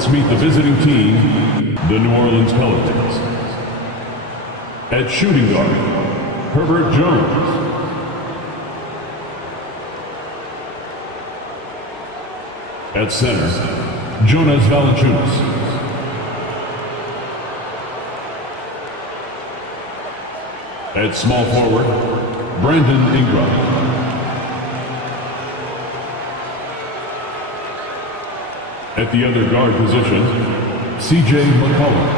let's meet the visiting team, the New Orleans Pelicans. At shooting guard, Herbert Jones. At center, Jonas Valanciunas. At small forward, Brandon Ingram. At the other guard position, C.J. McCollum.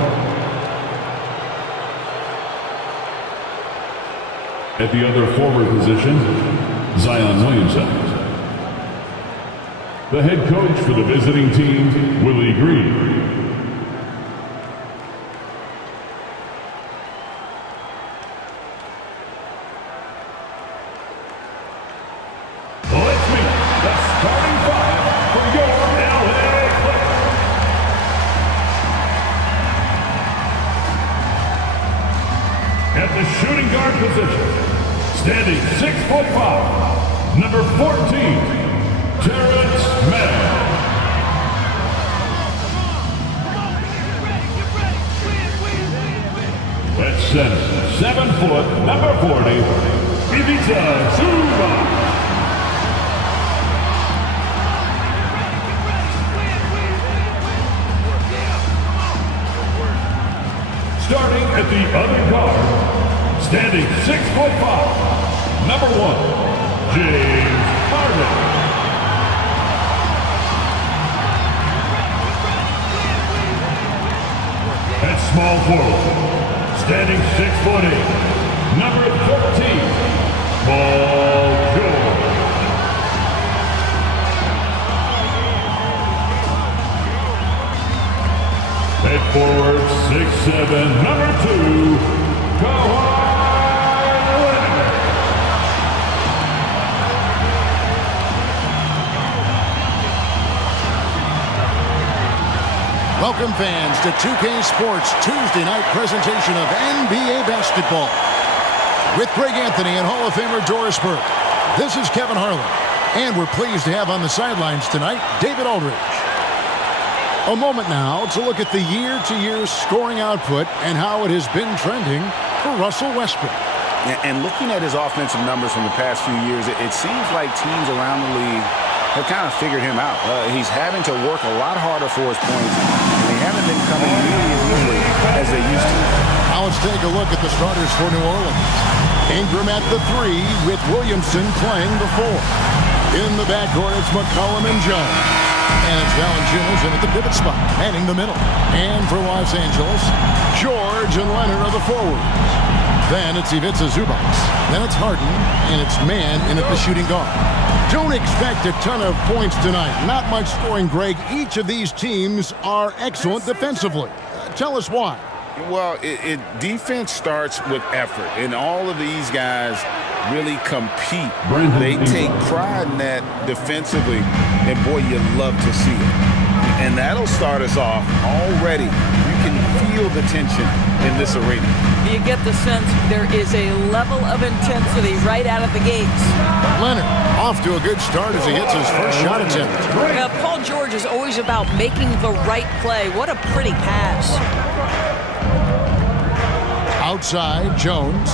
At the other forward position, Zion Williamson. The head coach for the visiting team, Willie Green. Let's meet the starting five for your LA Clippers. At the shooting guard position, standing 6'5", number 14, Terrence Mann. At center, 7 foot, number 40, Ivica Zubac. Starting at the other guard, standing 6'5", number 1, James Harden. At small forward, standing 6'8", number 13, Paul George. At forward, 6'7", number 2, Kawhi Leonard. Welcome fans to 2K Sports Tuesday night presentation of NBA basketball. With Greg Anthony and Hall of Famer Doris Burke, this is Kevin Harlan. And we're pleased to have on the sidelines tonight, David Aldridge. A moment now to look at the year-to-year scoring output and how it has been trending for Russell Westbrook. And looking at his offensive numbers from the past few years, it seems like teams around the league have kind of figured him out. He's having to work a lot harder for his points, and they haven't been coming nearly as easily as they used to. Now let's take a look at the starters for New Orleans. Ingram at the 3 with Williamson playing the 4. In the backcourt, it's McCollum and Jones. And it's Valanciunas in at the pivot spot, manning the middle. And for Los Angeles, George and Leonard are the forwards. Then it's Ivica Zubac. Then it's Harden, and it's Mann in at the shooting guard. Don't expect a ton of points tonight. Not much scoring, Greg. Each of these teams are excellent defensively. Tell us why. Well, defense starts with effort, and all of these guys really compete. They take pride in that defensively, and boy, you love to see it. And that'll start us off already. You can feel the tension in this arena. You get the sense there is a level of intensity right out of the gates. Leonard off to a good start as he hits his first shot attempt. Paul George is always about making the right play. What a pretty pass. Outside, Jones.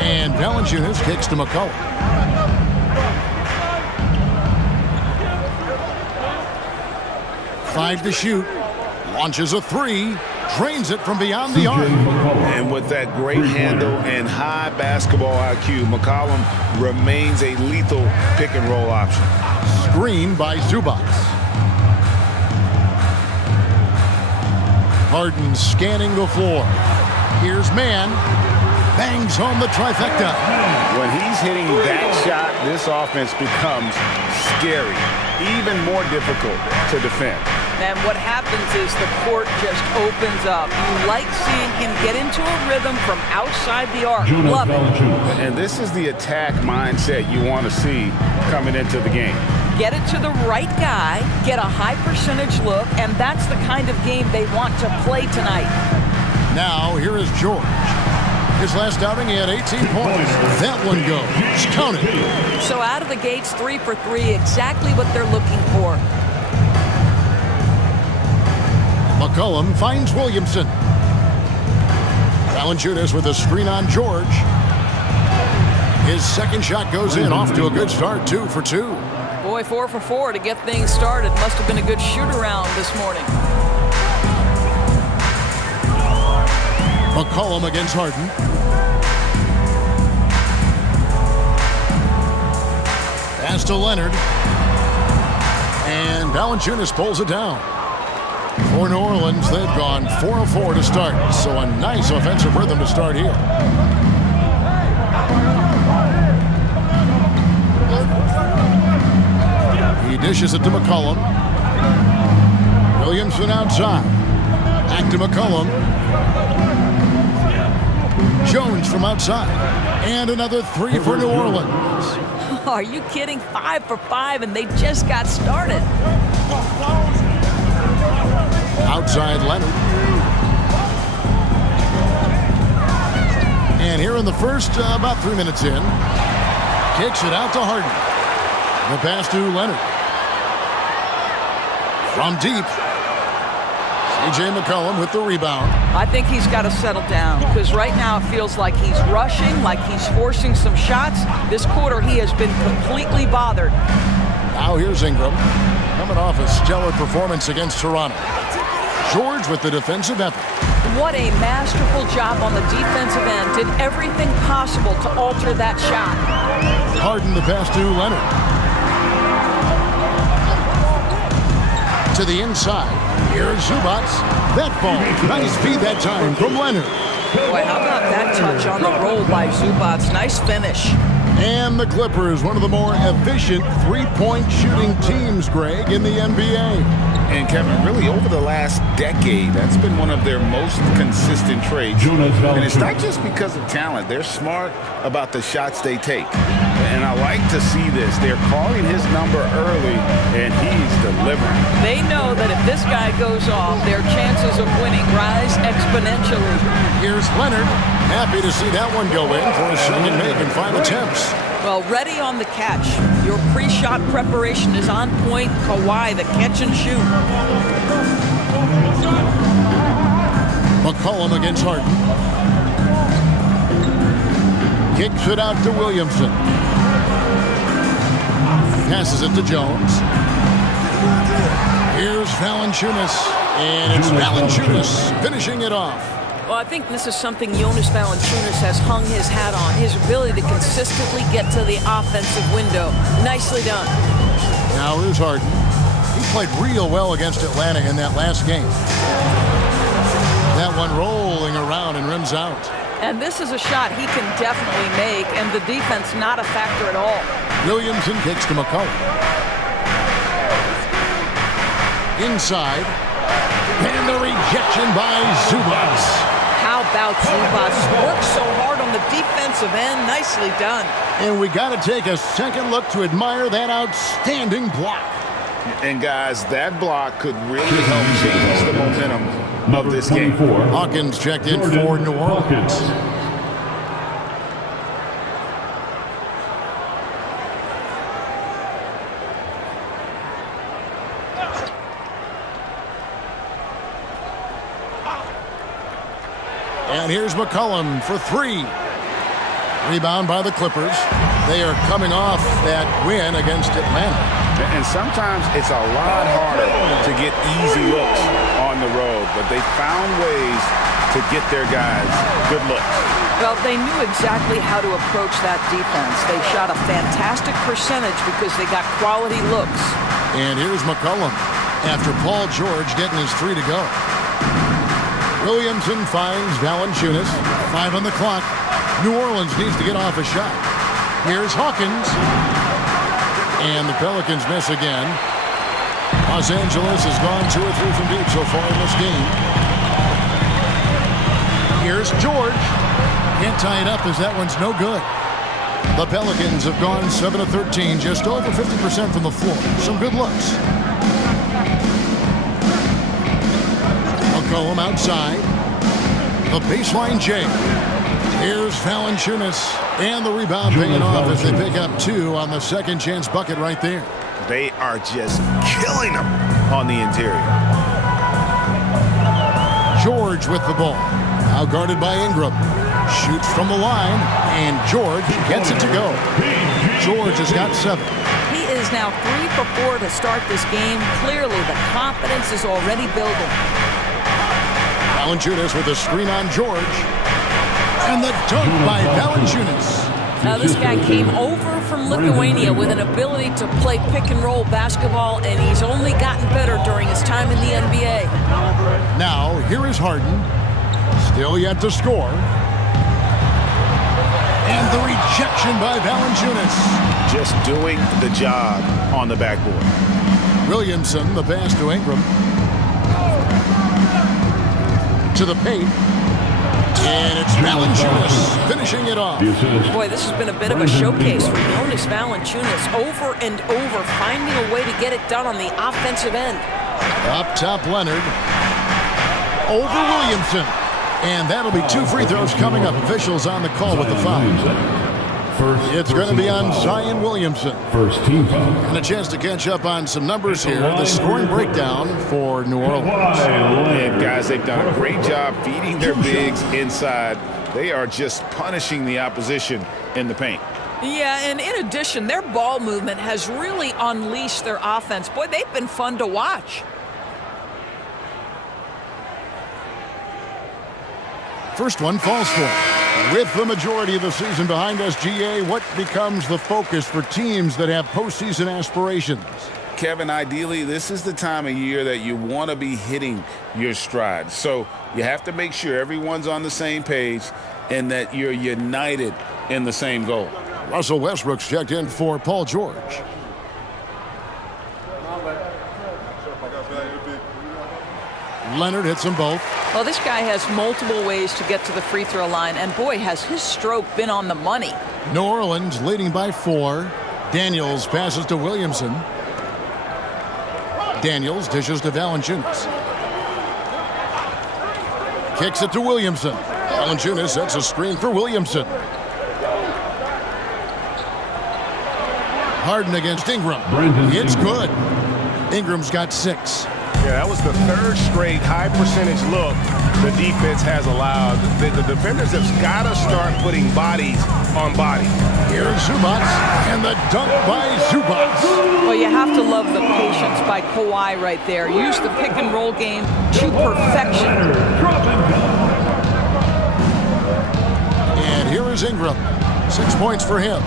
And Valanciunas kicks to McCollum. 5 to shoot. Launches a 3. Drains it from beyond the arc. And with that great handle and high basketball IQ, McCollum remains a lethal pick-and-roll option. Screen by Zubac. Harden scanning the floor. Here's Mann. Bangs home the trifecta. When he's hitting that shot, this offense becomes scary, even more difficult to defend. And what happens is the court just opens up. You like seeing him get into a rhythm from outside the arc. Love it. And this is the attack mindset you want to see coming into the game. Get it to the right guy, get a high percentage look, and that's the kind of game they want to play tonight. Now, here is George. His last outing, he had 18 points. That one goes. Count it. So out of the gates, 3 for 3, exactly what they're looking for. McCollum finds Williamson. Valanciunas with a screen on George. His second shot goes in, off to a good start, 2 for 2. Boy, 4 for 4 to get things started. Must have been a good shoot-around this morning. McCollum against Harden. Pass to Leonard. And Valanciunas pulls it down. For New Orleans, they've gone 4 of 4 to start. So a nice offensive rhythm to start here. He dishes it to McCollum. Williamson outside. Back to McCollum. Jones from outside. And another 3 for New Orleans. Are you kidding? 5 for 5, and they just got started. Outside Leonard. And here in the first, about 3 minutes in, kicks it out to Harden. The pass to Leonard. From deep, C.J. McCollum with the rebound. I think he's got to settle down because right now it feels like he's rushing, like he's forcing some shots. This quarter he has been completely bothered. Now here's Ingram, coming off a stellar performance against Toronto. George with the defensive effort. What a masterful job on the defensive end. Did everything possible to alter that shot. Harden the pass to Leonard. To the inside. Here's Zubac. That ball. Nice feed that time from Leonard. Boy, how about that touch on the roll by Zubac? Nice finish. And the Clippers, one of the more efficient three-point shooting teams, Greg, in the NBA. And Kevin, really over the last decade, that's been one of their most consistent traits. And it's not just because of talent. They're smart about the shots they take. And I like to see this. They're calling his number early, and he's delivering. They know that if this guy goes off, their chances of winning rise exponentially. Here's Leonard. Happy to see that one go in for his second make and 5 attempts. Well, ready on the catch. Your pre-shot preparation is on point. Kawhi, the catch and shoot. McCollum against Harden. Kicks it out to Williamson. Passes it to Jones. Here's Valanciunas. And it's Valanciunas finishing it off. Well, I think this is something Jonas Valanciunas has hung his hat on, his ability to consistently get to the offensive window. Nicely done. Now here's Harden. He played real well against Atlanta in that last game. That one rolling around and rims out. And this is a shot he can definitely make, and the defense not a factor at all. Williamson kicks to McCollum. Inside. And the rejection by Zubac. How about Zubac? Works so hard on the defensive end. Nicely done. And we got to take a second look to admire that outstanding block. And guys, that block could really help change the momentum of this game. Hawkins checked in for New Orleans. And here's McCollum for 3. Rebound by the Clippers. They are coming off that win against Atlanta. And sometimes it's a lot harder to get easy looks on the road, but they found ways to get their guys good looks. Well, they knew exactly how to approach that defense. They shot a fantastic percentage because they got quality looks. And here's McCollum after Paul George getting his 3 to go. Williamson finds Valanciunas. 5 on the clock. New Orleans needs to get off a shot. Here's Hawkins. And the Pelicans miss again. Los Angeles has gone 2 or 3 from deep so far in this game. Here's George. Can't tie it up as that one's no good. The Pelicans have gone 7 of 13, just over 50% from the floor. Some good looks. McCollum outside. The baseline J. Here's Valanciunas. And the rebound paying off as they pick up 2 on the second chance bucket right there. They are just killing them on the interior. George with the ball. Now guarded by Ingram. Shoots from the line, and George gets it to go. George has got 7. He is now 3 for 4 to start this game. Clearly, the confidence is already building. Valanciunas with a screen on George. And the dunk by Valanciunas. Now, this guy came over from Lithuania with an ability to play pick-and-roll basketball, and he's only gotten better during his time in the NBA. Now, here is Harden. Still yet to score. And the rejection by Valanciunas. Just doing the job on the backboard. Williamson, the pass to Ingram. To the paint. And it's Valanciunas finishing it off. Boy, this has been a bit of a showcase for Jonas Valanciunas. Over and over, finding a way to get it done on the offensive end. Up top, Leonard. Over Williamson. And that'll be 2 free throws coming up. Officials on the call with the foul. It's going to be on Zion Williamson. First team foul. And a chance to catch up on some numbers here. The scoring breakdown for New Orleans. And guys, they've done a great job feeding their bigs inside. They are just punishing the opposition in the paint. Yeah, and in addition, their ball movement has really unleashed their offense. Boy, they've been fun to watch. First one falls for. With the majority of the season behind us, GA, what becomes the focus for teams that have postseason aspirations? Kevin, ideally, this is the time of year that you want to be hitting your stride. So you have to make sure everyone's on the same page and that you're united in the same goal. Russell Westbrook's checked in for Paul George. Leonard hits them both. Well, this guy has multiple ways to get to the free throw line, and boy, has his stroke been on the money. New Orleans leading by 4. Daniels passes to Williamson. Daniels dishes to Valanciunas. Kicks it to Williamson. Valanciunas sets a screen for Williamson. Harden against Ingram. It's good. Ingram's got 6. Yeah, that was the 3rd straight high percentage look the defense has allowed. The defenders have got to start putting bodies on bodies. Here's Zubac, and the dunk by Zubac. Well, you have to love the patience by Kawhi right there. Use the pick and roll game to perfection. And here is Ingram. 6 points for him.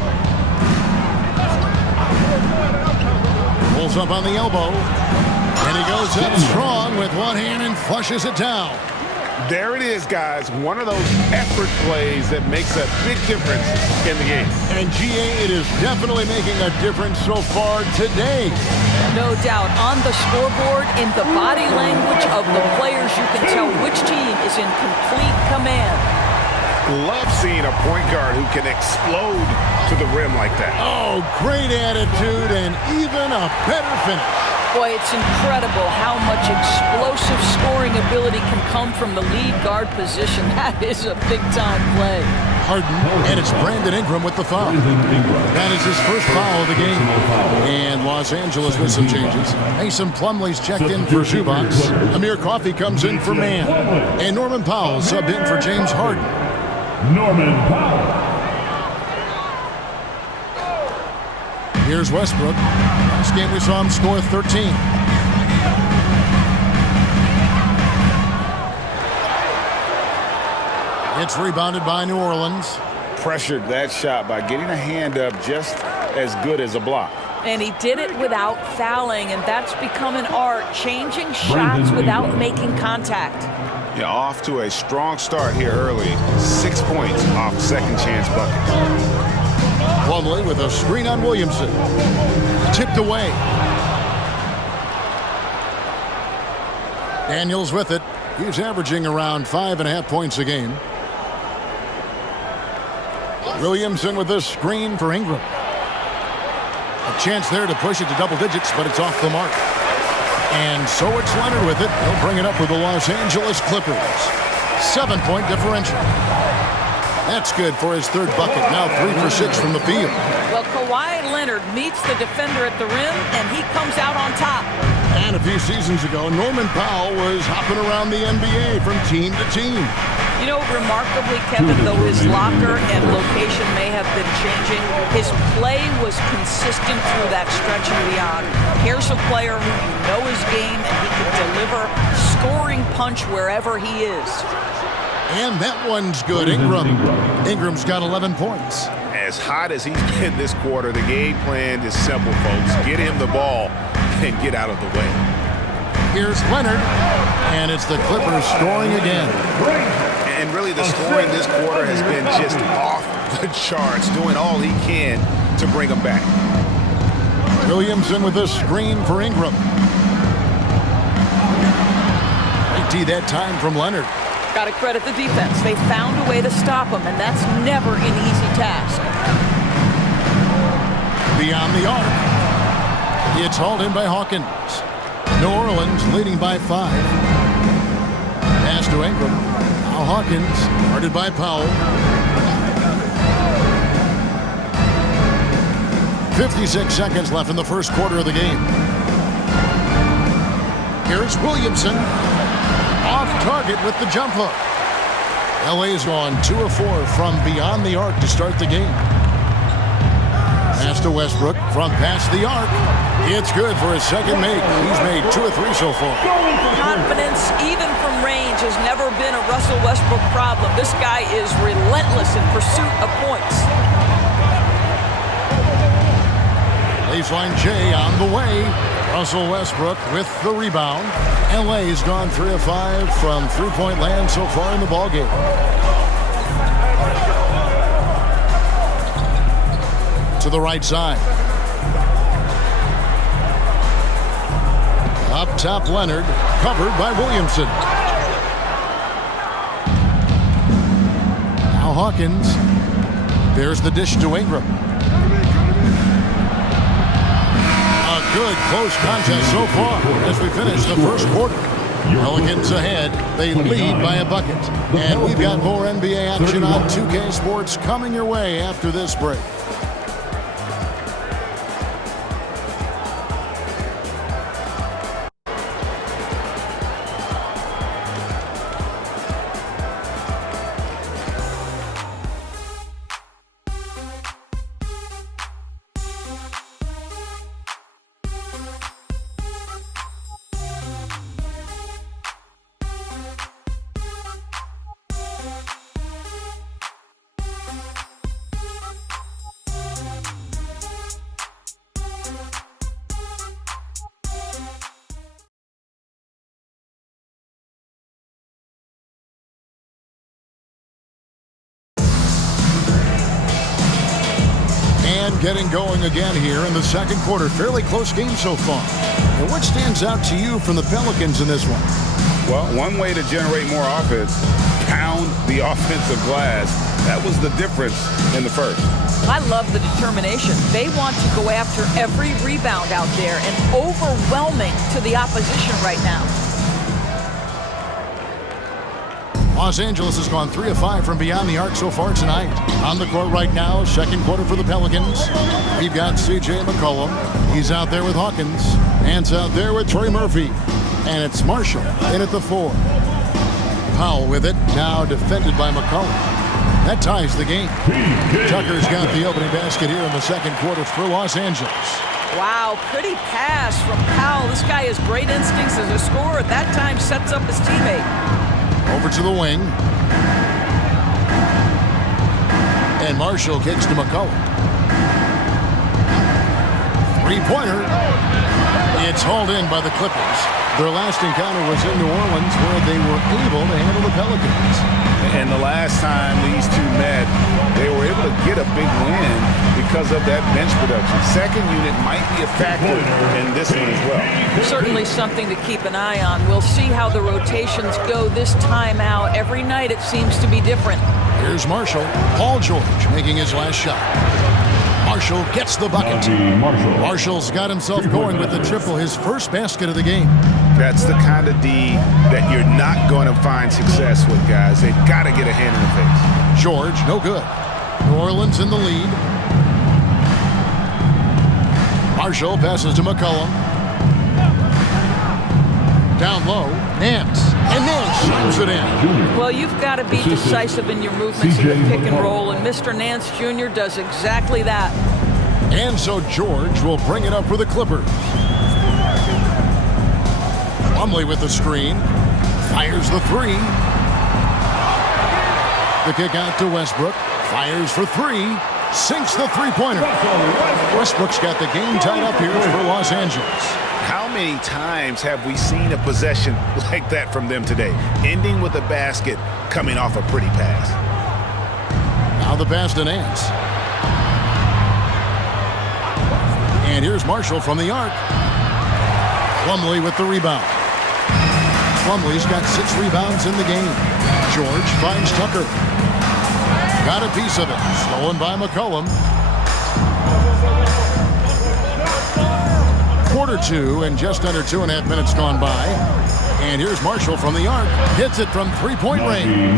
Pulls up on the elbow. And he goes up strong with one hand and flushes it down. There it is, guys. One of those effort plays that makes a big difference in the game. And GA, it is definitely making a difference so far today. No doubt. On the scoreboard, in the body language of the players, you can tell which team is in complete command. Love seeing a point guard who can explode to the rim like that. Oh, great attitude and even a better finish. Boy, it's incredible how much explosive scoring ability can come from the lead guard position. That is a big-time play. Harden, and it's Brandon Ingram with the foul. That is his first foul of the game. And Los Angeles with some changes. Mason Plumlee's checked in for Zubac. Amir Coffey comes in for Mann. And Norman Powell subbed in for James Harden. Norman Powell. Here's Westbrook. Last game we saw him score 13. It's rebounded by New Orleans. Pressured that shot by getting a hand up just as good as a block. And he did it without fouling, and that's become an art, changing shots without making contact. Yeah, off to a strong start here early. 6 points off second chance buckets. Plumlee with a screen on Williamson. Tipped away. Daniels with it. He's averaging around 5.5 points a game. Williamson with a screen for Ingram. A chance there to push it to double digits, but it's off the mark. And so it's Leonard with it. He'll bring it up with the Los Angeles Clippers. 7-point differential. That's good for his third bucket. Now 3 for 6 from the field. Well, Kawhi Leonard meets the defender at the rim, and he comes out on top. And a few seasons ago, Norman Powell was hopping around the NBA from team to team. You know, remarkably, Kevin, though his locker and location may have been changing, his play was consistent through that stretch and beyond. Here's a player who you know his game, and he can deliver scoring punch wherever he is. And that one's good. Ingram's got 11 points. As hot as he's been this quarter, the game plan is simple, folks. Get him the ball and get out of the way. Here's Leonard, and it's the Clippers scoring again. And really the scoring this quarter has been just off the charts, doing all he can to bring them back. Williamson with a screen for Ingram. Great D that time from Leonard. Got to credit the defense. They found a way to stop him, and that's never an easy task. Beyond the arc. It's hauled in by Hawkins. New Orleans leading by 5. Pass to Ingram. Now Hawkins, guarded by Powell. 56 seconds left in the first quarter of the game. Here's Williamson. Off target with the jump hook. LA's gone 2 of 4 from beyond the arc to start the game. Pass to Westbrook from past the arc. It's good for his second make. He's made 2 of 3 so far. Confidence, even from range, has never been a Russell Westbrook problem. This guy is relentless in pursuit of points. Baseline J on the way. Russell Westbrook with the rebound. LA's gone 3 of 5 from three-point land so far in the ballgame. To the right side. Up top, Leonard, covered by Williamson. Now Hawkins. There's the dish to Ingram. A good close contest so far as we finish the first quarter. Pelicans ahead. They lead by a bucket. And we've got more NBA action on 2K Sports coming your way after this break. Getting going again here in the second quarter. Fairly close game so far. And what stands out to you from the Pelicans in this one? Well, one way to generate more offense, pound the offensive glass. That was the difference in the first. I love the determination. They want to go after every rebound out there, and overwhelming to the opposition right now. Los Angeles has gone 3 of 5 from beyond the arc so far tonight. On the court right now, second quarter for the Pelicans. We've got C.J. McCollum. He's out there with Hawkins. Hands out there with Trey Murphy. And it's Marshall in at the 4. Powell with it, now defended by McCollum. That ties the game. Tucker's got the opening basket here in the second quarter for Los Angeles. Wow, pretty pass from Powell. This guy has great instincts as a scorer. At that time, sets up his teammate. Over to the wing. And Marshall kicks to McCollum. Three-pointer. It's hauled in by the Clippers. Their last encounter was in New Orleans, where they were able to handle the Pelicans. And the last time these two met, they were able to get a big win because of that bench production. Second unit might be a factor in this one as well. Certainly something to keep an eye on. We'll see how the rotations go this time out. Every night it seems to be different. Here's Marshall. Paul George making his last shot. Marshall gets the bucket. Marshall's got himself going with the triple, his first basket of the game. That's the kind of D that you're not going to find success with, guys. They've got to get a hand in the face. George, no good. New Orleans in the lead. Marshall passes to McCollum. Down low, Nance. And Nance shoots it in. Well, you've got to be decisive in your movements in the pick and roll, and Mr. Nance Jr. does exactly that. And so George will bring it up for the Clippers. Plumlee with the screen. Fires the three. The kick out to Westbrook. Fires for three. Sinks the three-pointer. Westbrook's got the game tied up here for Los Angeles. How many times have we seen a possession like that from them today? Ending with a basket, coming off a pretty pass. Now the pass to Nance. And here's Marshall from the arc. Plumlee with the rebound. Plumlee's got 6 rebounds in the game. George finds Tucker. Got a piece of it. Stolen by McCollum. Quarter 2 and just under 2.5 minutes gone by. And here's Marshall from the arc. Hits it from three-point range.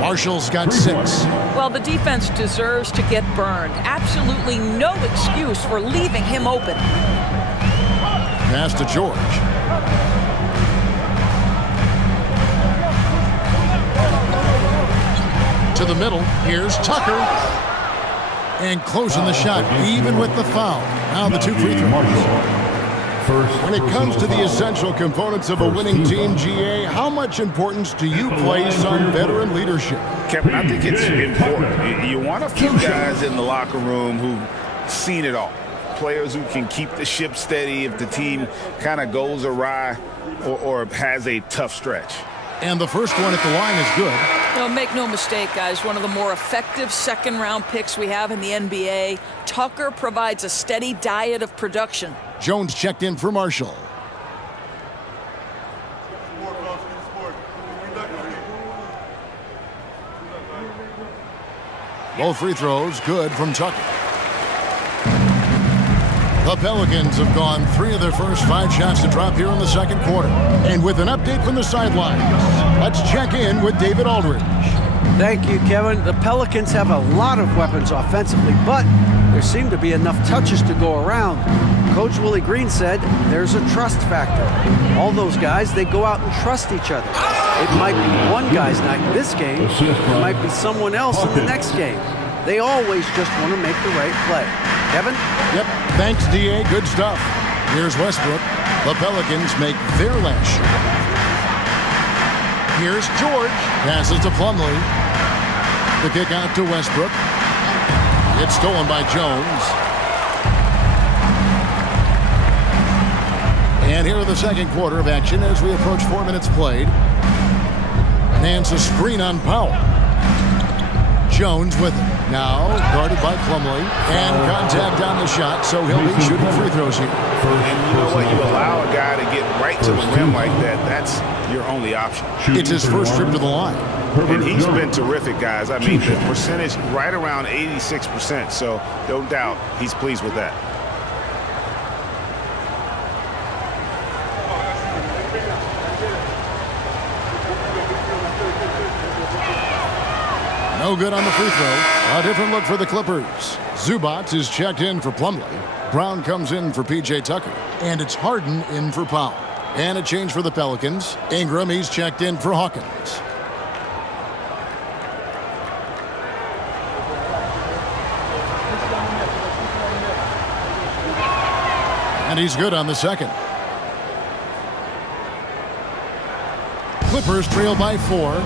Marshall's got 6. Well, the defense deserves to get burned. Absolutely no excuse for leaving him open. Pass to George. To the middle. Here's Tucker. And closing the shot, even with the foul. Now the 2 free throws. When it comes to the essential components of a winning team, GA, how much importance do you place on veteran leadership? Kevin, I think it's important. You want a few guys in the locker room who've seen it all. Players who can keep the ship steady if the team kind of goes awry or has a tough stretch. And the first one at the line is good. Make no mistake, guys, one of the more effective second-round picks we have in the NBA. Tucker provides a steady diet of production. Jones checked in for Marshall. Both free throws good from Tucker. The Pelicans have gone 3 of their first 5 shots to drop here in the second quarter. And with an update from the sidelines, let's check in with David Aldridge. Thank you, Kevin. The Pelicans have a lot of weapons offensively, but there seem to be enough touches to go around. Coach Willie Green said there's a trust factor. All those guys, they go out and trust each other. It might be one guy's night in this game. It might be someone else in the next game. They always just want to make the right play. Kevin? Yep. Thanks, D.A. Good stuff. Here's Westbrook. The Pelicans make their last shot. Here's George. Passes to Plumlee. The kick out to Westbrook. It's stolen by Jones. And here are the second quarter of action as we approach 4 minutes played. Nance a screen on Powell. Jones with it. Now guarded by Plumlee. And contact on the shot, so he'll be shooting free throws here. And you know what? You allow a guy to get right to the rim like that, that's your only option. It's his first trip to the line. And he's been terrific, guys. I mean, the percentage right around 86%, so no doubt he's pleased with that. No good on the free throw. A different look for the Clippers. Zubac is checked in for Plumlee. Brown comes in for P.J. Tucker. And it's Harden in for Powell. And a change for the Pelicans. Ingram, he's checked in for Hawkins. And he's good on the second. Clippers trail by 4.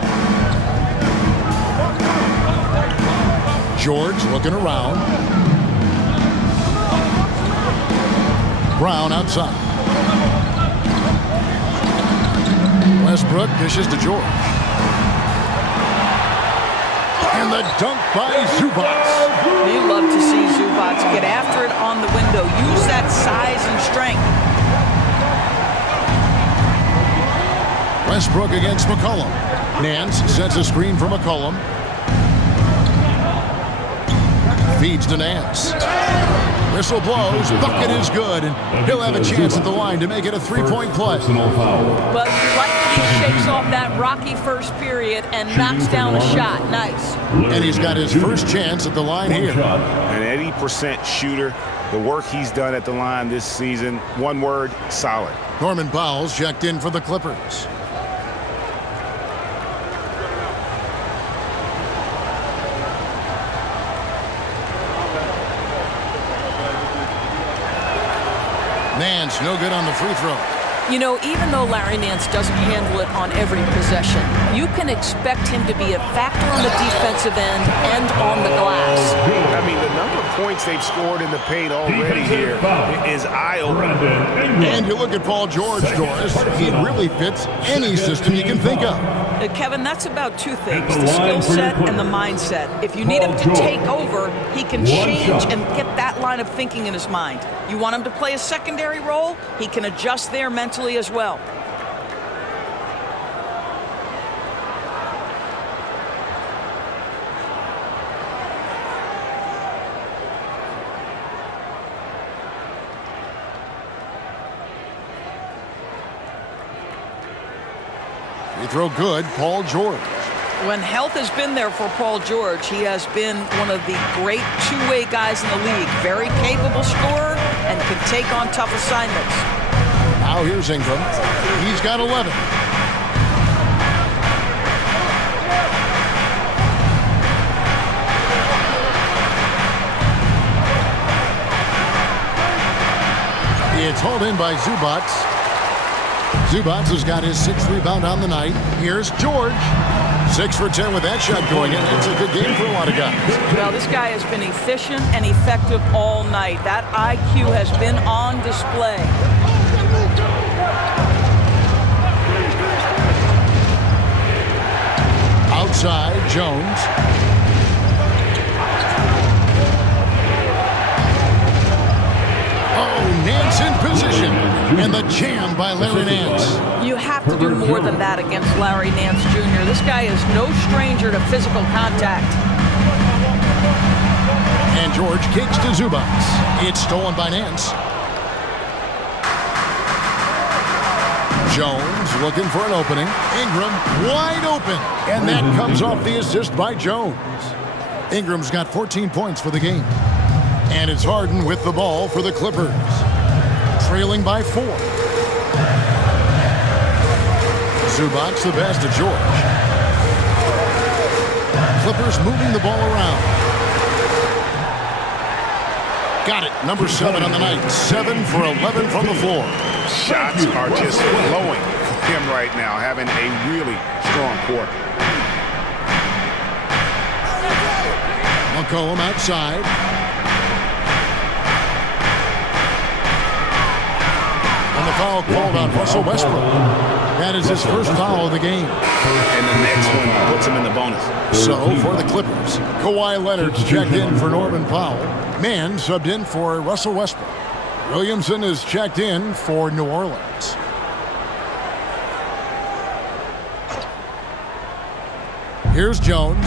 George looking around. Brown outside. Westbrook dishes to George. And the dunk by Zubac. You love to see Zubac get after it on the window. Use that size and strength. Westbrook against McCollum. Nance sets a screen for McCollum. Feeds to Nance. Whistle blows. Bucket is good. And he'll have a chance at the line to make it a 3-point play. Well, you like that he shakes off that rocky first period and knocks down a shot. Nice. And he's got his first chance at the line here. An 80% shooter. The work he's done at the line this season, one word, solid. Norman Powell's checked in for the Clippers. Nance, no good on the free throw. You know, even though Larry Nance doesn't handle it on every possession, you can expect him to be a factor on the defensive end and on the glass. I mean, the number of points they've scored in the paint already here is eye-opening. And you look at Paul George, Doris, he really fits any system you can think of. Kevin, that's about two things, the skill set and the mindset. If you need him to take over, he can change and get that line of thinking in his mind. You want him to play a secondary role, he can adjust there mentally as well. Free throw good, Paul George. When health has been there for Paul George, he has been one of the great two-way guys in the league. Very capable scorer and can take on tough assignments. Now here's Ingram. He's got 11. It's hauled in by Zubats. Zubats has got his 6th rebound on the night. Here's George. 6 for 10 with that shot going in. It's a good game for a lot of guys. Well, this guy has been efficient and effective all night. That IQ has been on display. Outside, Jones. Oh, Nance in position. And the jam by Larry Nance. You have to do more than that against Larry Nance Jr. This guy is no stranger to physical contact. And George kicks to Zubats. It's stolen by Nance. Jones looking for an opening. Ingram wide open. And that comes off the assist by Jones. Ingram's got 14 points for the game. And it's Harden with the ball for the Clippers. Trailing by 4. Zubats the pass to George. Clippers moving the ball around. Got it. Number 7 on the night. 7 for 11 from the floor. Shots are just flowing for him right now, having a really strong quarter. McCollum outside. And the foul called on Russell Westbrook. That is his first foul of the game. And the next one puts him in the bonus. So for the Clippers, Kawhi Leonard's checked in for Norman Powell. Mann subbed in for Russell Westbrook. Williamson is checked in for New Orleans. Here's Jones.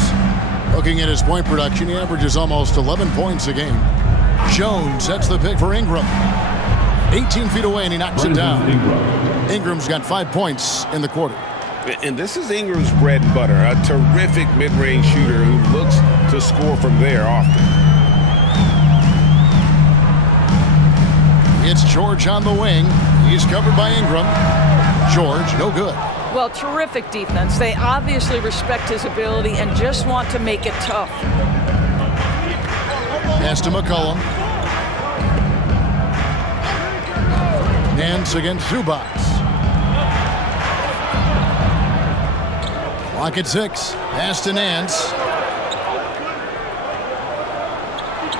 Looking at his point production, he averages almost 11 points a game. Jones sets the pick for Ingram. 18 feet away, and he knocks it down. Ingram's got 5 points in the quarter. And this is Ingram's bread and butter, a terrific mid-range shooter who looks to score from there often. It's George on the wing. He's covered by Ingram. George, no good. Well, terrific defense. They obviously respect his ability and just want to make it tough. Pass to McCollum. Nance against Zubats. Clock at 6. Pass to Nance.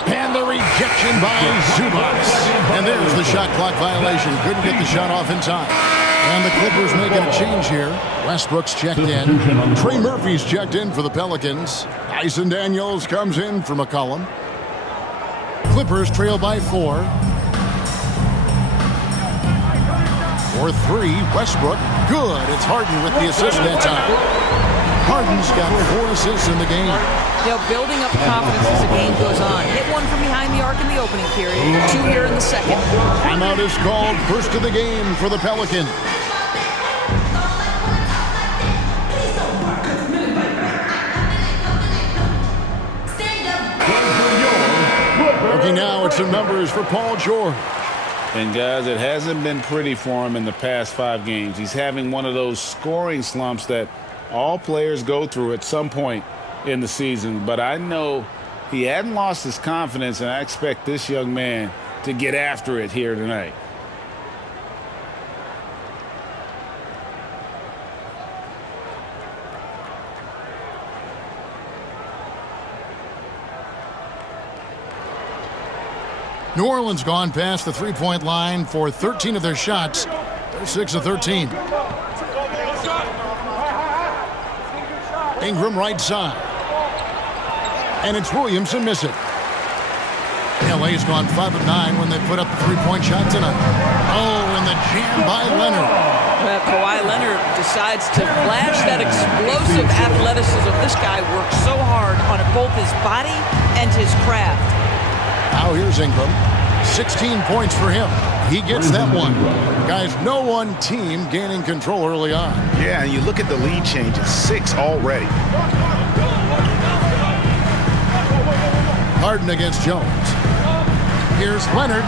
And the rejection by Zubats. And there's the shot clock violation. Couldn't get the shot off in time. And the Clippers making a change here. Westbrook's checked in. Trey Murphy's checked in for the Pelicans. Dyson Daniels comes in for McCollum. Clippers trail by 4. For 3, Westbrook. Good. It's Harden with the assist that time. Harden's got 4 assists in the game. You know, building up confidence as the game goes on. Hit one from behind the arc in the opening period, 2 here in the second. Timeout is called, first of the game for the Pelicans. out some numbers for Paul George. And guys, it hasn't been pretty for him in the past 5 games. He's having one of those scoring slumps that all players go through at some point in the season. But I know he hadn't lost his confidence, and I expect this young man to get after it here tonight. New Orleans gone past the three-point line for 13 of their shots. They're 6 of 13. Ingram right side. And it's Williamson missing. LA's gone 5 of 9 when they put up the three-point shot tonight. Oh, and the jam by Leonard. Kawhi Leonard decides to flash that explosive athleticism. This guy works so hard on both his body and his craft. Now here's Ingram. 16 points for him. He gets that one. Guys, no one team gaining control early on. Yeah, and you look at the lead changes. 6 already. Harden against Jones. Here's Leonard.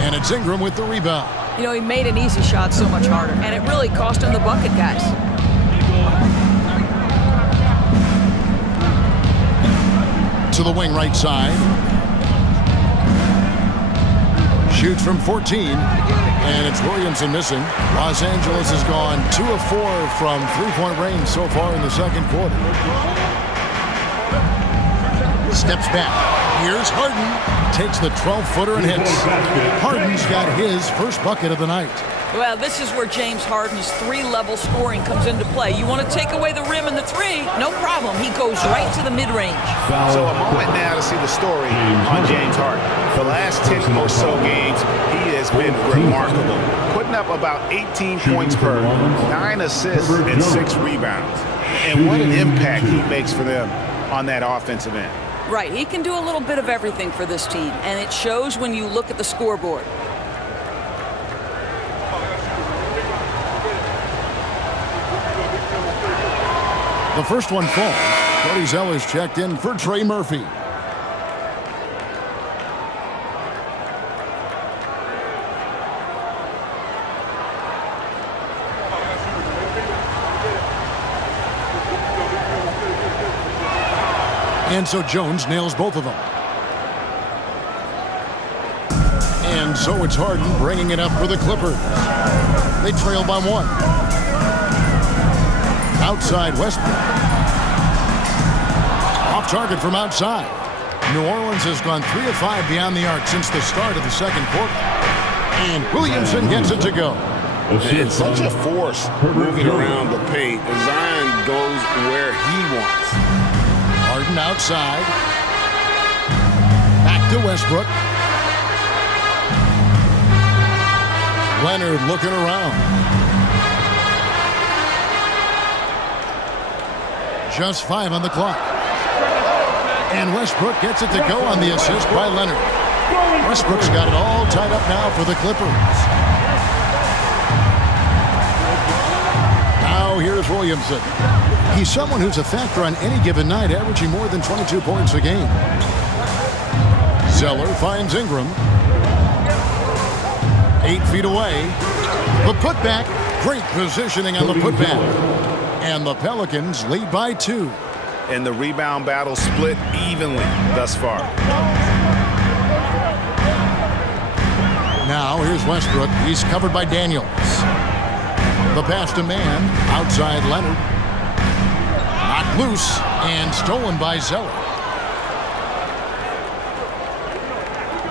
And it's Ingram with the rebound. You know, he made an easy shot so much harder, and it really cost him the bucket, guys. To the wing right side. Shoots from 14, and it's Williamson missing. Los Angeles has gone 2 of 4 from three-point range so far in the second quarter. Steps back. Here's Harden. Takes the 12-footer and hits. Harden's got his first bucket of the night. Well, this is where James Harden's 3-level scoring comes into play. You want to take away the rim and the 3, no problem. He goes right to the mid-range. So a moment now to see the story on James Harden. The last 10 or so games, he has been remarkable. Putting up about 18 points per, 9 assists, and 6 rebounds. And what an impact he makes for them on that offensive end. Right, he can do a little bit of everything for this team, and it shows when you look at the scoreboard. The first one falls. Cody Zeller's checked in for Trey Murphy. And so Jones nails both of them. And so it's Harden bringing it up for the Clippers. They trail by 1. Outside Westbrook. Off target from outside. New Orleans has gone 3 of 5 beyond the arc since the start of the second quarter. And Williamson gets it to go. It's such a force moving around the paint. Zion goes where he wants. Harden outside. Back to Westbrook. Leonard looking around. Just 5 on the clock. And Westbrook gets it to go on the assist by Leonard. Westbrook's got it all tied up now for the Clippers. Now here's Williamson. He's someone who's a factor on any given night, averaging more than 22 points a game. Zeller finds Ingram. 8 feet away. The putback. Great positioning on the putback. And the Pelicans lead by 2. And the rebound battle split evenly thus far. Now here's Westbrook. He's covered by Daniels. The pass to man. Outside Leonard. Knocked loose and stolen by Zeller.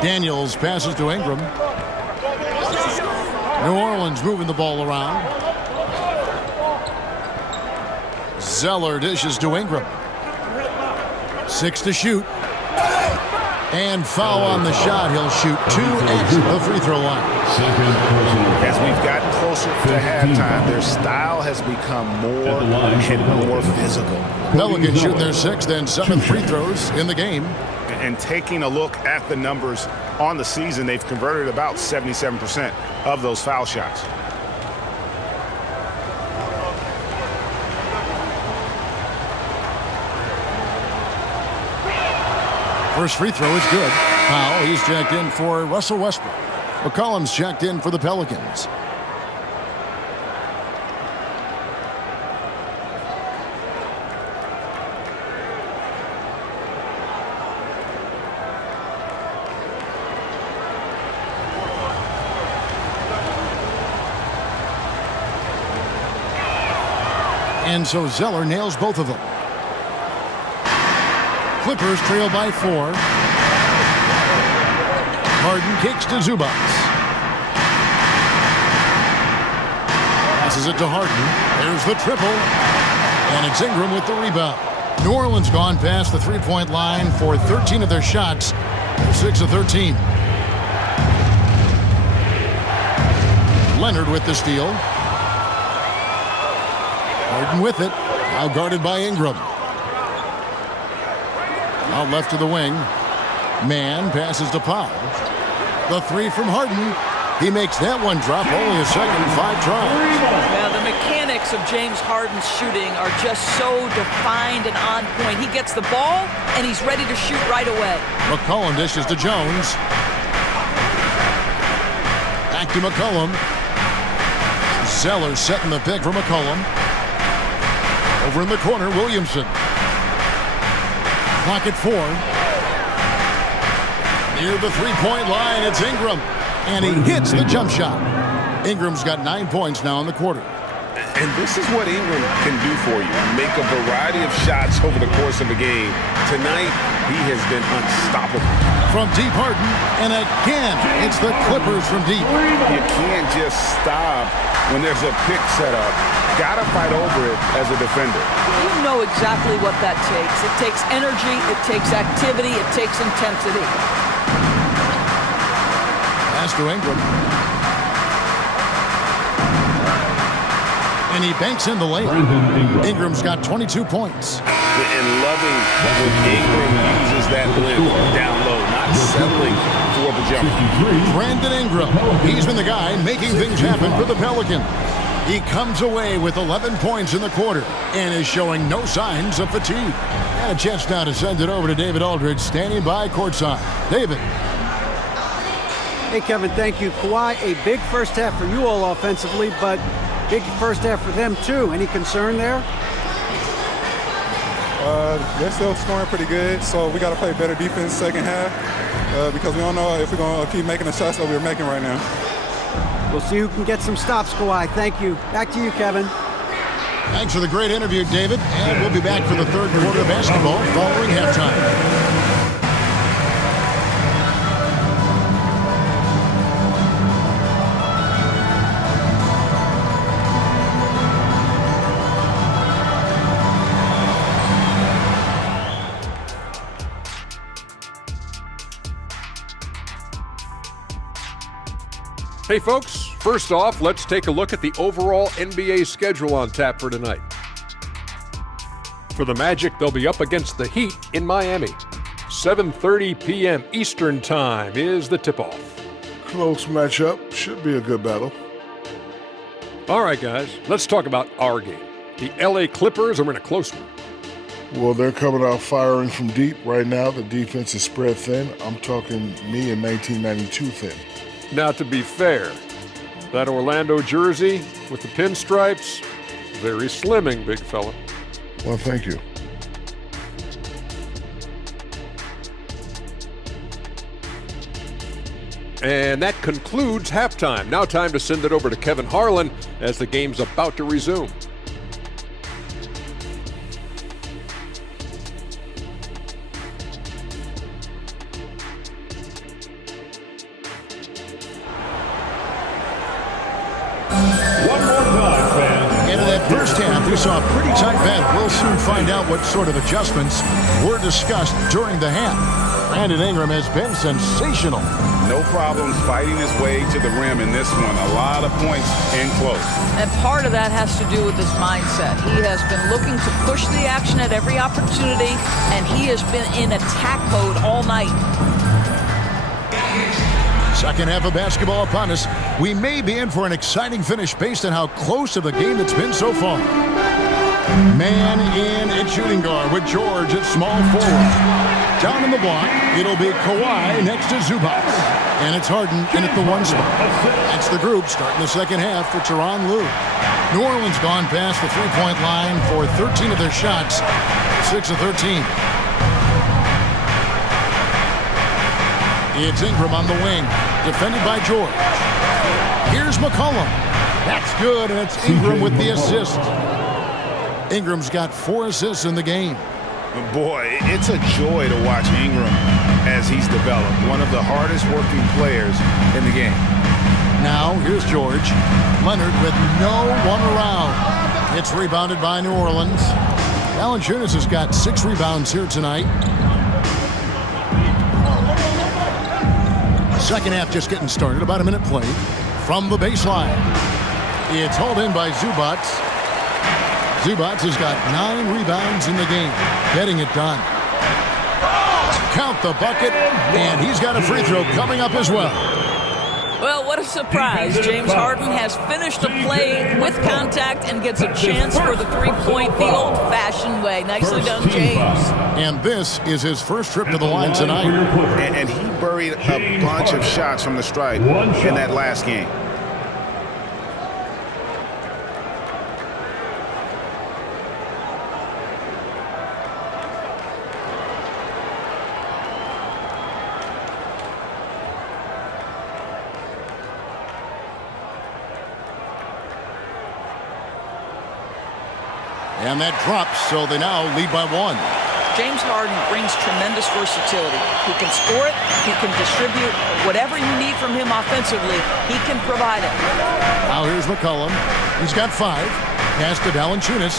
Daniels passes to Ingram. New Orleans moving the ball around. Zeller dishes to Ingram. 6 to shoot. And foul on the shot. He'll shoot 2 at the free throw line. As we've gotten closer to halftime, their style has become more and more physical. Pelicans shoot their 6th and 7th free throws in the game. And taking a look at the numbers on the season, they've converted about 77% of those foul shots. First free throw is good. Powell, he's checked in for Russell Westbrook. McCollum's checked in for the Pelicans. And so Zeller nails both of them. Clippers trail by 4. Harden kicks to Zubats. Passes it to Harden. There's the triple. And it's Ingram with the rebound. New Orleans gone past the three-point line for 13 of their shots. 6 of 13. Leonard with the steal. Harden with it. Now guarded by Ingram. Out left to the wing. Mann passes to Powell. The three from Harden. He makes that one drop. Only a second, 5 tries. Yeah, the mechanics of James Harden's shooting are just so defined and on point. He gets the ball, and he's ready to shoot right away. McCollum dishes to Jones. Back to McCollum. Zeller setting the pick for McCollum. Over in the corner, Williamson. Clock at 4. Near the three-point line, it's Ingram. And he hits the jump shot. Ingram's got 9 points now in the quarter. And this is what Ingram can do for you. Make a variety of shots over the course of a game. Tonight, he has been unstoppable. From deep, Harden, and again, it's the Clippers from deep. You can't just stop when there's a pick set up. Gotta fight over it as a defender. You know exactly what that takes. It takes energy, it takes activity, it takes intensity. Pass to Ingram. And he banks in the lane. Ingram's got 22 points. And loving when Ingram uses that lift down low, not settling for the jumper. Brandon Ingram, he's been the guy making things happen for the Pelicans. He comes away with 11 points in the quarter and is showing no signs of fatigue. And a chance now to send it over to David Aldridge, standing by courtside. David. Hey, Kevin, thank you. Kawhi, a big first half for you all offensively, but big first half for them, too. Any concern there? They're still scoring pretty good, so we got to play better defense second half because we don't know if we're going to keep making the shots that we're making right now. We'll see who can get some stops, Kawhi. Thank you. Back to you, Kevin. Thanks for the great interview, David. And we'll be back for the third quarter of basketball following halftime. Hey folks, first off, let's take a look at the overall NBA schedule on tap for tonight. For the Magic, they'll be up against the Heat in Miami. 7:30 p.m. Eastern Time is the tip-off. Close matchup. Should be a good battle. All right, guys, let's talk about our game. The LA Clippers are in a close one. Well, they're coming out firing from deep right now. The defense is spread thin. I'm talking me in 1992 thin. Now, to be fair, that Orlando jersey with the pinstripes, very slimming, big fella. Well, thank you. And that concludes halftime. Now time to send it over to Kevin Harlan as the game's about to resume. First half, we saw a pretty tight battle. We'll soon find out what sort of adjustments were discussed during the half. Brandon Ingram has been sensational. No problems fighting his way to the rim in this one. A lot of points in close. And part of that has to do with his mindset. He has been looking to push the action at every opportunity, and he has been in attack mode all night. Second half of basketball upon us. We may be in for an exciting finish based on how close of the game it's been so far. Man in at shooting guard with George at small forward. Down in the block, it'll be Kawhi next to Zubac. And it's Harden in at the 1 spot. That's the group starting the second half for Tyronn Lue. New Orleans gone past the three-point line for 13 of their shots, 6 of 13. It's Ingram on the wing, defended by George. Here's McCollum. That's good, and it's Ingram with the assist. Ingram's got 4 assists in the game. Boy, it's a joy to watch Ingram as he's developed. One of the hardest working players in the game. Now, here's George. Leonard with no one around. It's rebounded by New Orleans. Valanciunas has got 6 rebounds here tonight. Second half just getting started. About a minute played. From the baseline. It's hauled in by Zubac. Zubac has got 9 rebounds in the game. Getting it done. Count the bucket, and he's got a free throw coming up as well. Well, what a surprise. James Harden has finished a play with contact and gets a chance for the three-point the old-fashioned way. Nicely done, James. And this is his first trip to the line tonight. And he buried a bunch of shots from the stripe in that last game. And that drops, so they now lead by 1. James Harden brings tremendous versatility. He can score it, he can distribute. Whatever you need from him offensively, he can provide it. Now here's McCollum. He's got 5. Pass to Valanciunas.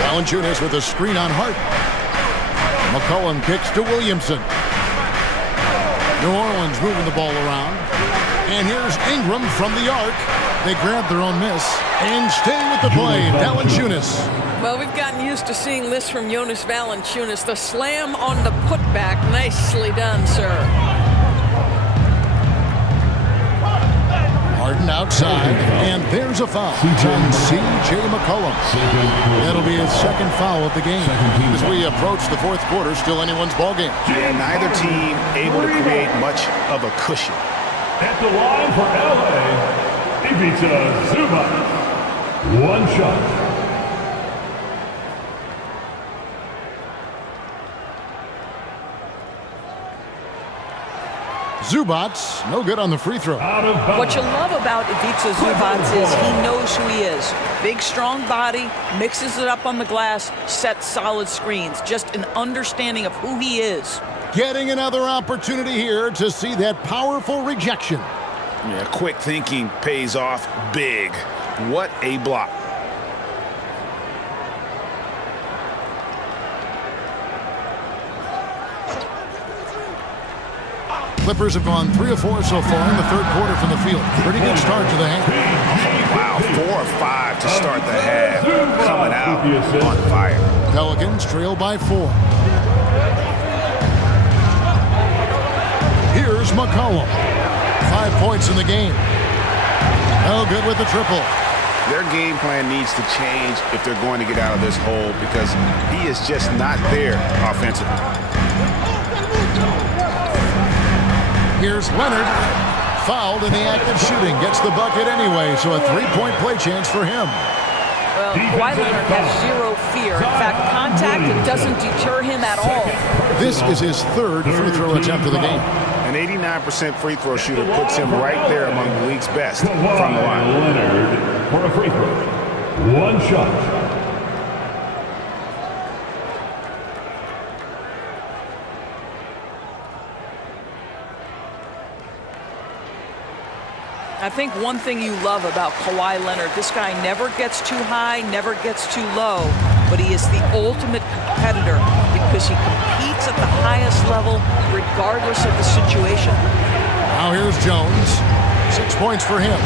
Valanciunas with a screen on Harden. McCollum kicks to Williamson. New Orleans moving the ball around. And here's Ingram from the arc. They grab their own miss and stay with the play. Valanciunas. Well, we've gotten used to seeing this from Jonas Valanciunas. The slam on the putback. Nicely done, sir. Harden outside, and there's a foul on C.J. McCollum. That'll be his second foul of the game. As we approach the fourth quarter, still anyone's ball game. Yeah, neither team able to create much of a cushion. At the line for LA, Ivica Zubac. 1 shot. Zubac, no good on the free throw. What you love about Ivica Zubac is he knows who he is. Big, strong body, mixes it up on the glass, sets solid screens. Just an understanding of who he is. Getting another opportunity here to see that powerful rejection. Yeah, quick thinking pays off big. What a block. Clippers have gone 3 of 4 so far in the third quarter from the field. Pretty good start to the half. Wow, 4 of 5 to start the half. Coming out on fire. Pelicans trail by 4. Here's McCollum. 5 points in the game. No good with the triple. Their game plan needs to change if they're going to get out of this hole because he is just not there offensively. Here's Leonard. Fouled in the act of shooting. Gets the bucket anyway, so a 3-point play chance for him. Well, Kawhi Leonard has zero fear. In fact, contact doesn't deter him at all. This is his third free throw attempt of the game. An 89% free throw shooter puts him right there among the league's best from the line. Leonard for a free throw. 1 shot. I think one thing you love about Kawhi Leonard, this guy never gets too high, never gets too low, but he is the ultimate competitor because he competes at the highest level regardless of the situation. Now here's Jones. 6 points for him.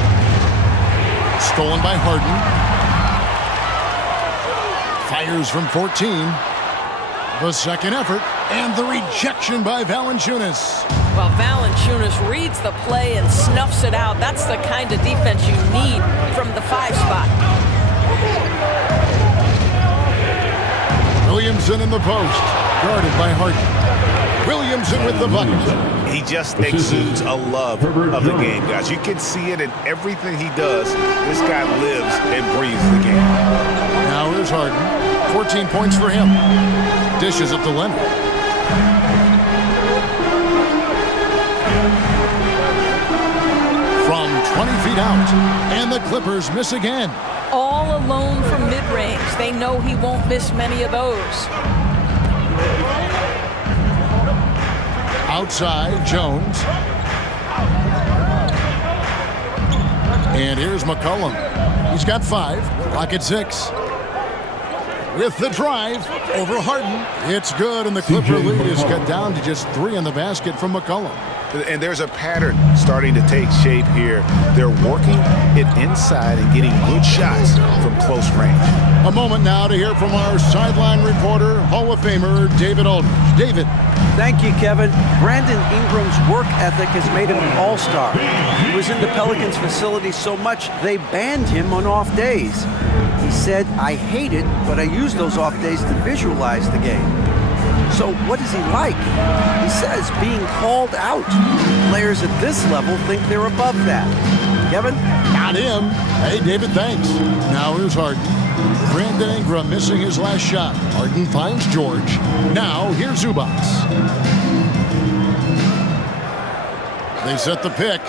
Stolen by Harden. Fires from 14. The second effort and the rejection by Valanciunas. Well, Valanciunas reads the play and snuffs it out. That's the kind of defense you need from the 5 spot. Williamson Williamson in the post, guarded by Harden. Williamson with the bucket. He just exudes a love of the game, guys. You can see it in everything he does. This guy lives and breathes the game. Now here's Harden. 14 points for him. Dishes it to Leonard. From 20 feet out, and the Clippers miss again. All alone from mid-range. They know he won't miss many of those. Outside, Jones. And here's McCollum. He's got 5. Rocket 6. With the drive over Harden. It's good, and the Clipper lead is cut down to just 3 in the basket from McCollum. And there's a pattern starting to take shape here. They're working it inside and getting good shots from close range. A moment now to hear from our sideline reporter, Hall of Famer David Aldridge. David. Thank you, Kevin. Brandon Ingram's work ethic has made him an all-star. He was in the Pelicans facility so much they banned him on off days. He said, "I hate it, but I use those off days to visualize the game." So what is he like? He says being called out. Players at this level think they're above that. Kevin? Not him. Hey, David, thanks. Now here's Harden. Brandon Ingram missing his last shot. Harden finds George. Now here's Zubats. They set the pick.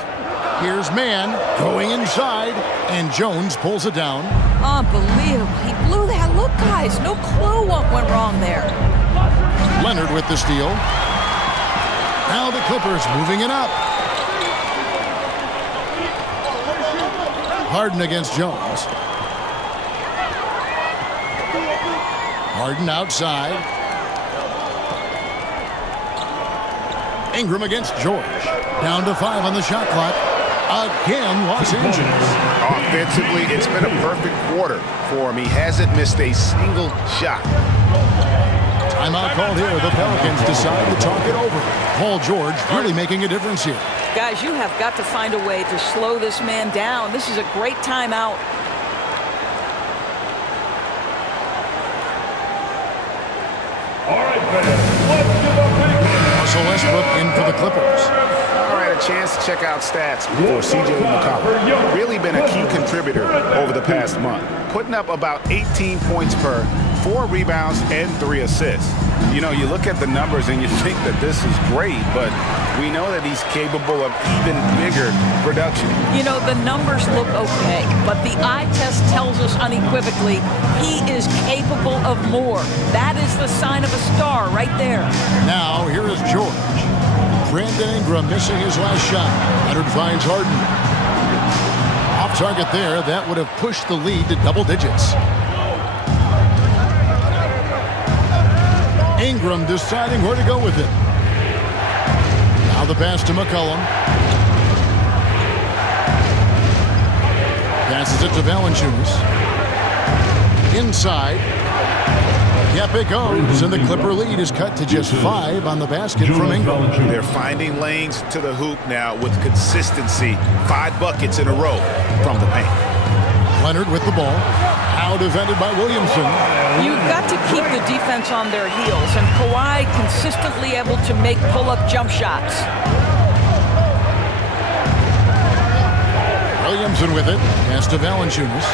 Here's Mann going inside, and Jones pulls it down. Unbelievable. He blew that look, guys. No clue what went wrong there. Leonard with the steal. Now the Clippers moving it up. Harden against Jones. Harden outside. Ingram against George. Down to 5 on the shot clock. Again, Los Angeles. Offensively, it's been a perfect quarter for him. He hasn't missed a single shot. Timeout called here. The Pelicans decide to talk it over. Paul George really making a difference here. Guys, you have got to find a way to slow this man down. This is a great timeout. All right, fans, let's give a big hand. Russell Westbrook in for the Clippers. All right, a chance to check out stats for C.J. McCollum. Really been a key contributor over the past month, putting up about 18 points per, 4 rebounds, and 3 assists. You know, you look at the numbers and you think that this is great, but we know that he's capable of even bigger production. You know, the numbers look okay, but the eye test tells us unequivocally he is capable of more. That is the sign of a star right there. Now, here is George. Brandon Ingram missing his last shot. Leonard finds Harden. Off target there. That would have pushed the lead to double digits. Ingram deciding where to go with it. Now the pass to McCollum. Passes it to Valanciunas. Inside. Yep, it goes, and the Clipper lead is cut to just 5 on the basket from Ingram. They're finding lanes to the hoop now with consistency. 5 buckets in a row from the paint. Leonard with the ball. Now defended by Williamson. You've got to keep the defense on their heels, and Kawhi consistently able to make pull-up jump shots. Williamson with it. Pass to Valanciunas.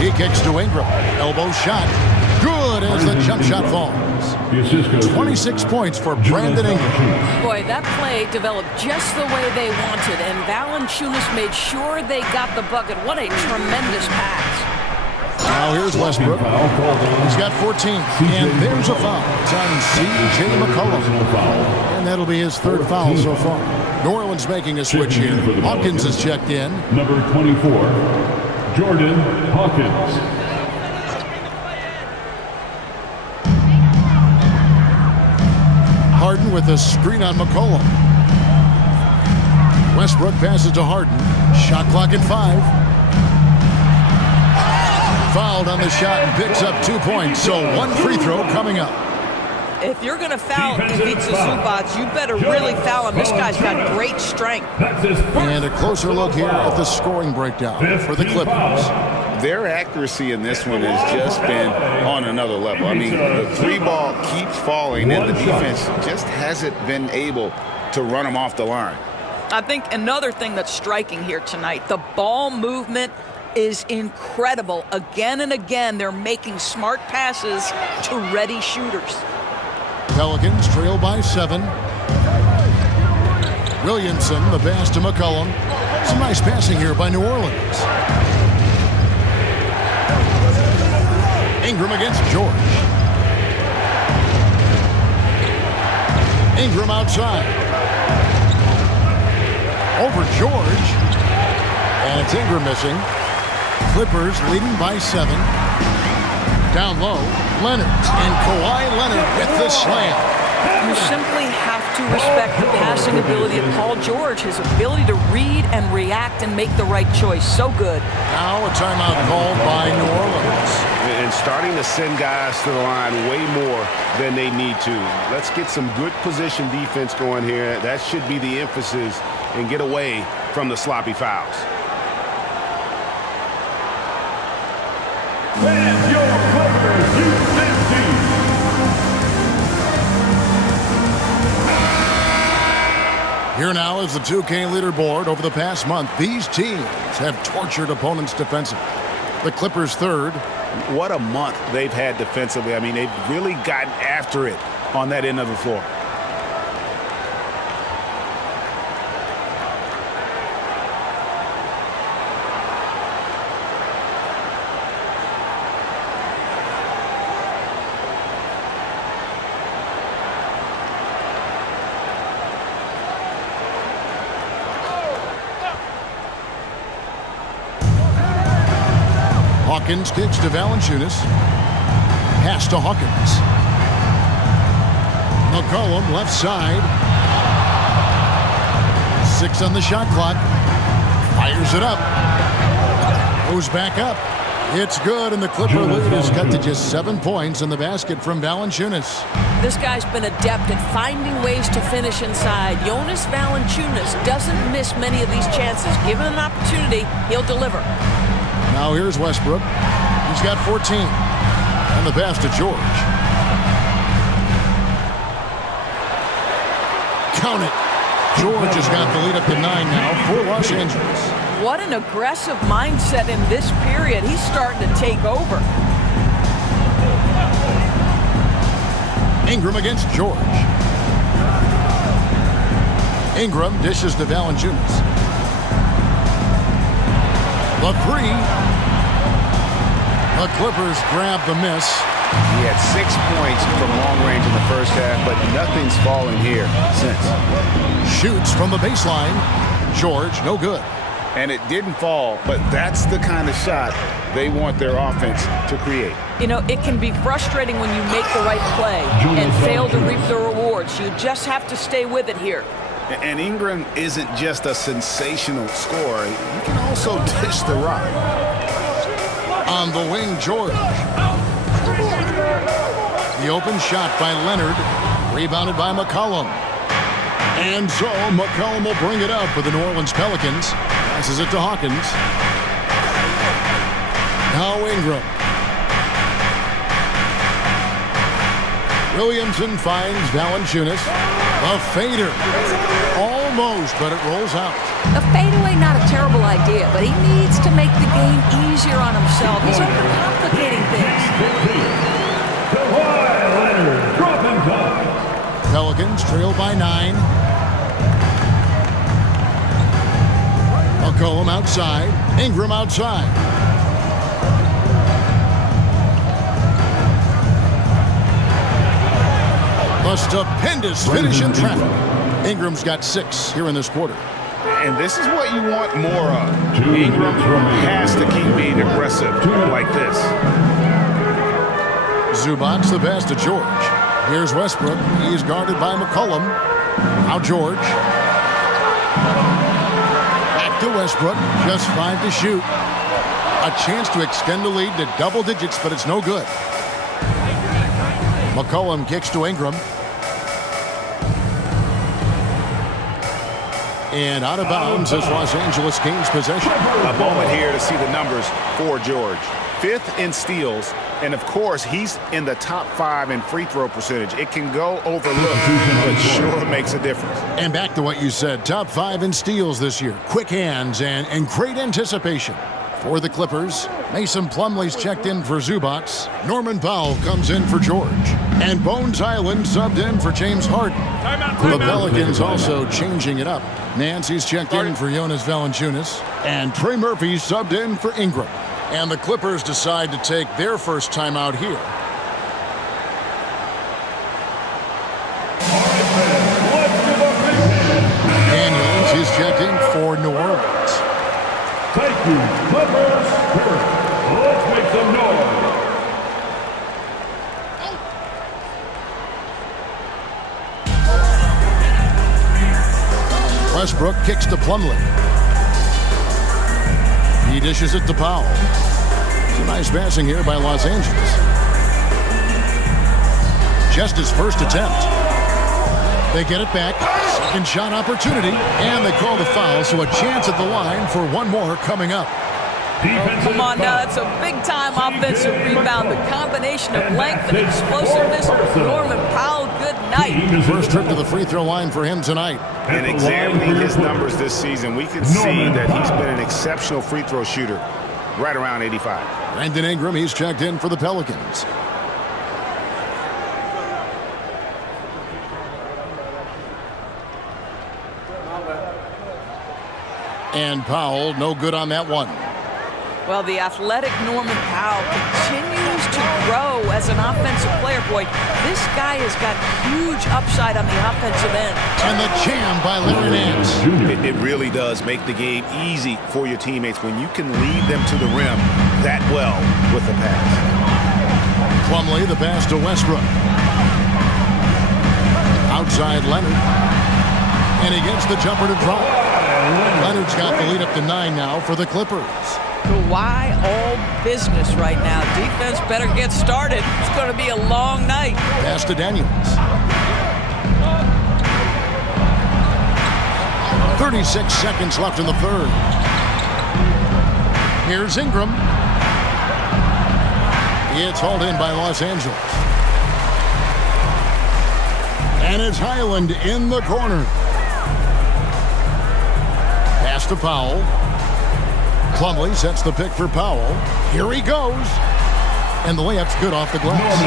He kicks to Ingram. Elbow shot. Good as the jump shot falls. 26 points for Brandon Ingram. Boy, that play developed just the way they wanted, and Valanciunas made sure they got the bucket. What a tremendous pass. Now here's Westbrook. He's got 14. And there's a foul. It's on C.J. McCollum. And that'll be his 3rd foul so far. New Orleans making a switch here. Hawkins is checked in. Number 24, Jordan Hawkins. Harden with a screen on McCollum. Westbrook passes to Harden. Shot clock at 5. Fouled on the shot and picks up 2 points. So 1 free throw coming up. If you're going to foul Ivica Zubac, you better really foul him. This guy's got great strength. And a closer look here at the scoring breakdown for the Clippers. their accuracy in this one has just been on another level. I mean, the three ball keeps falling, and the defense just hasn't been able to run them off the line. I think another thing that's striking here tonight, the ball movement is incredible. Again and again, they're making smart passes to ready shooters. Pelicans trail by 7. Williamson, the pass to McCollum. Some nice passing here by New Orleans. Ingram against George. Ingram outside. Over George. And it's Ingram missing. Clippers leading by 7. Down low, Leonard. And Kawhi Leonard with the slam. You simply have to respect the passing ability of Paul George, his ability to read and react and make the right choice. So good. Now a timeout called by New Orleans. And starting to send guys to the line way more than they need to. Let's get some good position defense going here. That should be the emphasis, and get away from the sloppy fouls. And your Clippers, U15. Here now is the 2K leaderboard. Over the past month, these teams have tortured opponents defensively. The Clippers third. What a month they've had defensively. I mean, they've really gotten after it on that end of the floor. Hawkins kicks to Valanciunas. Pass to Hawkins. McCollum left side. 6 on the shot clock. Fires it up. Goes back up. It's good, and the Clipper lead is cut to just 7 points in the basket from Valanciunas. This guy's been adept at finding ways to finish inside. Jonas Valanciunas doesn't miss many of these chances. Given an opportunity, he'll deliver. Now here's Westbrook. He's got 14. And the pass to George. Count it. George has got the lead up to 9 now for Los Angeles. What an aggressive mindset in this period. He's starting to take over. Ingram against George. Ingram dishes to Valanciunas. The 3. The Clippers grab the miss. He had 6 points from long range in the first half, but nothing's fallen here since. Shoots from the baseline. George, no good. And it didn't fall, but that's the kind of shot they want their offense to create. You know, it can be frustrating when you make the right play and fail to reap the rewards. You just have to stay with it here. And Ingram isn't just a sensational scorer. He can also dish the rock. On the wing, George. The open shot by Leonard. Rebounded by McCollum. And so McCollum will bring it up for the New Orleans Pelicans. Passes it to Hawkins. Now Ingram. Williamson finds Valanciunas. A fader. Almost, but it rolls out. A fadeaway, not a terrible idea, but he needs to make the game easier on himself. He's overcomplicating things. Pelicans trail by 9. McCollum outside. Ingram outside. A stupendous finish in traffic. Ingram's got 6 here in this quarter. And this is what you want more of. Ingram has to keep being aggressive like this. Zubac's the pass to George. Here's Westbrook. He's guarded by McCollum. Now George. Back to Westbrook. Just 5 to shoot. A chance to extend the lead to double digits, but it's no good. McCollum kicks to Ingram. And out of bounds as Los Angeles gains possession. A moment here to see the numbers for George. 5th in steals, and of course, he's in the top 5 in free throw percentage. It can go overlooked, but sure makes a difference. And back to what you said, top 5 in steals this year. Quick hands and great anticipation. For the Clippers, Mason Plumlee's checked in for Zubac. Norman Powell comes in for George. And Bones Island subbed in for James Harden. The Pelicans also changing it up. Nancy's checked in for Jonas Valanciunas. And Trey Murphy subbed in for Ingram. And the Clippers decide to take their first timeout here. Daniels is checked in for New Orleans. Thank you, Clippers. Let's make some noise. Westbrook kicks to Plumlee. He dishes it to Powell. Some nice passing here by Los Angeles. Just his first attempt. They get it back. Second shot opportunity. And they call the foul, so a chance at the line for one more coming up. Come on now, that's a big-time offensive rebound. The combination of length and explosiveness. Norman Powell, good night. First trip to the free throw line for him tonight. And examining his numbers this season, we can see that he's been an exceptional free throw shooter, right around 85. Brandon Ingram, he's checked in for the Pelicans. And Powell, no good on that one. Well, the athletic Norman Powell continues to grow as an offensive player. Boy, this guy has got huge upside on the offensive end. And the jam by Larry Nance. It really does make the game easy for your teammates when you can lead them to the rim that well with the pass. Plumlee, the pass to Westbrook. Outside Leonard. And he gets the jumper to drop. Leonard's got the lead up to 9 now for the Clippers. Kawhi all business right now. Defense better get started. It's going to be a long night. Pass to Daniels. 36 seconds left in the third. Here's Ingram. It's hauled in by Los Angeles. And it's Highland in the corner. Pass to Powell. Plumlee sets the pick for Powell. Here he goes. And the layup's good off the glass.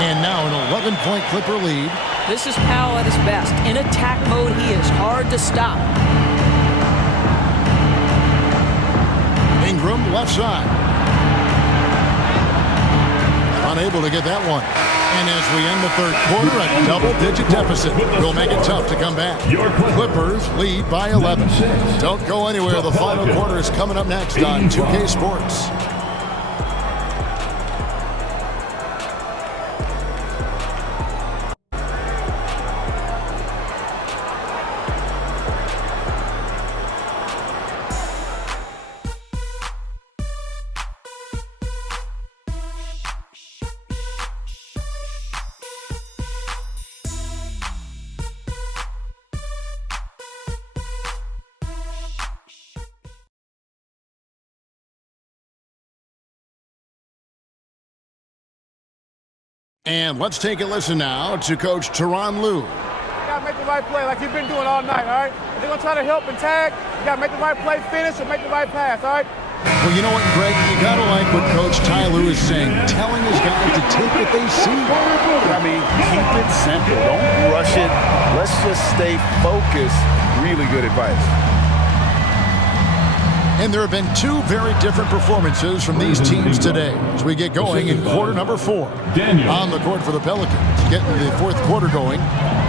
And now an 11-point Clipper lead. This is Powell at his best. In attack mode, he is hard to stop. Ingram left side. Unable to get that one. And as we end the third quarter, a double-digit deficit will make it tough to come back. Clippers lead by 11. Don't go anywhere. The final quarter is coming up next on 2K Sports. And let's take a listen now to Coach Tyronn Lue. You got to make the right play like you've been doing all night, all right? If they're going to try to help and tag, you got to make the right play, finish, or make the right pass, all right? Well, you know what, Greg? You got to like what Coach Ty Lue is saying, telling his guys to take what they see. I mean, keep it simple. Don't rush it. Let's just stay focused. Really good advice. And there have been two very different performances from these teams today as we get going in quarter number 4. On the court for the Pelicans, getting the fourth quarter going.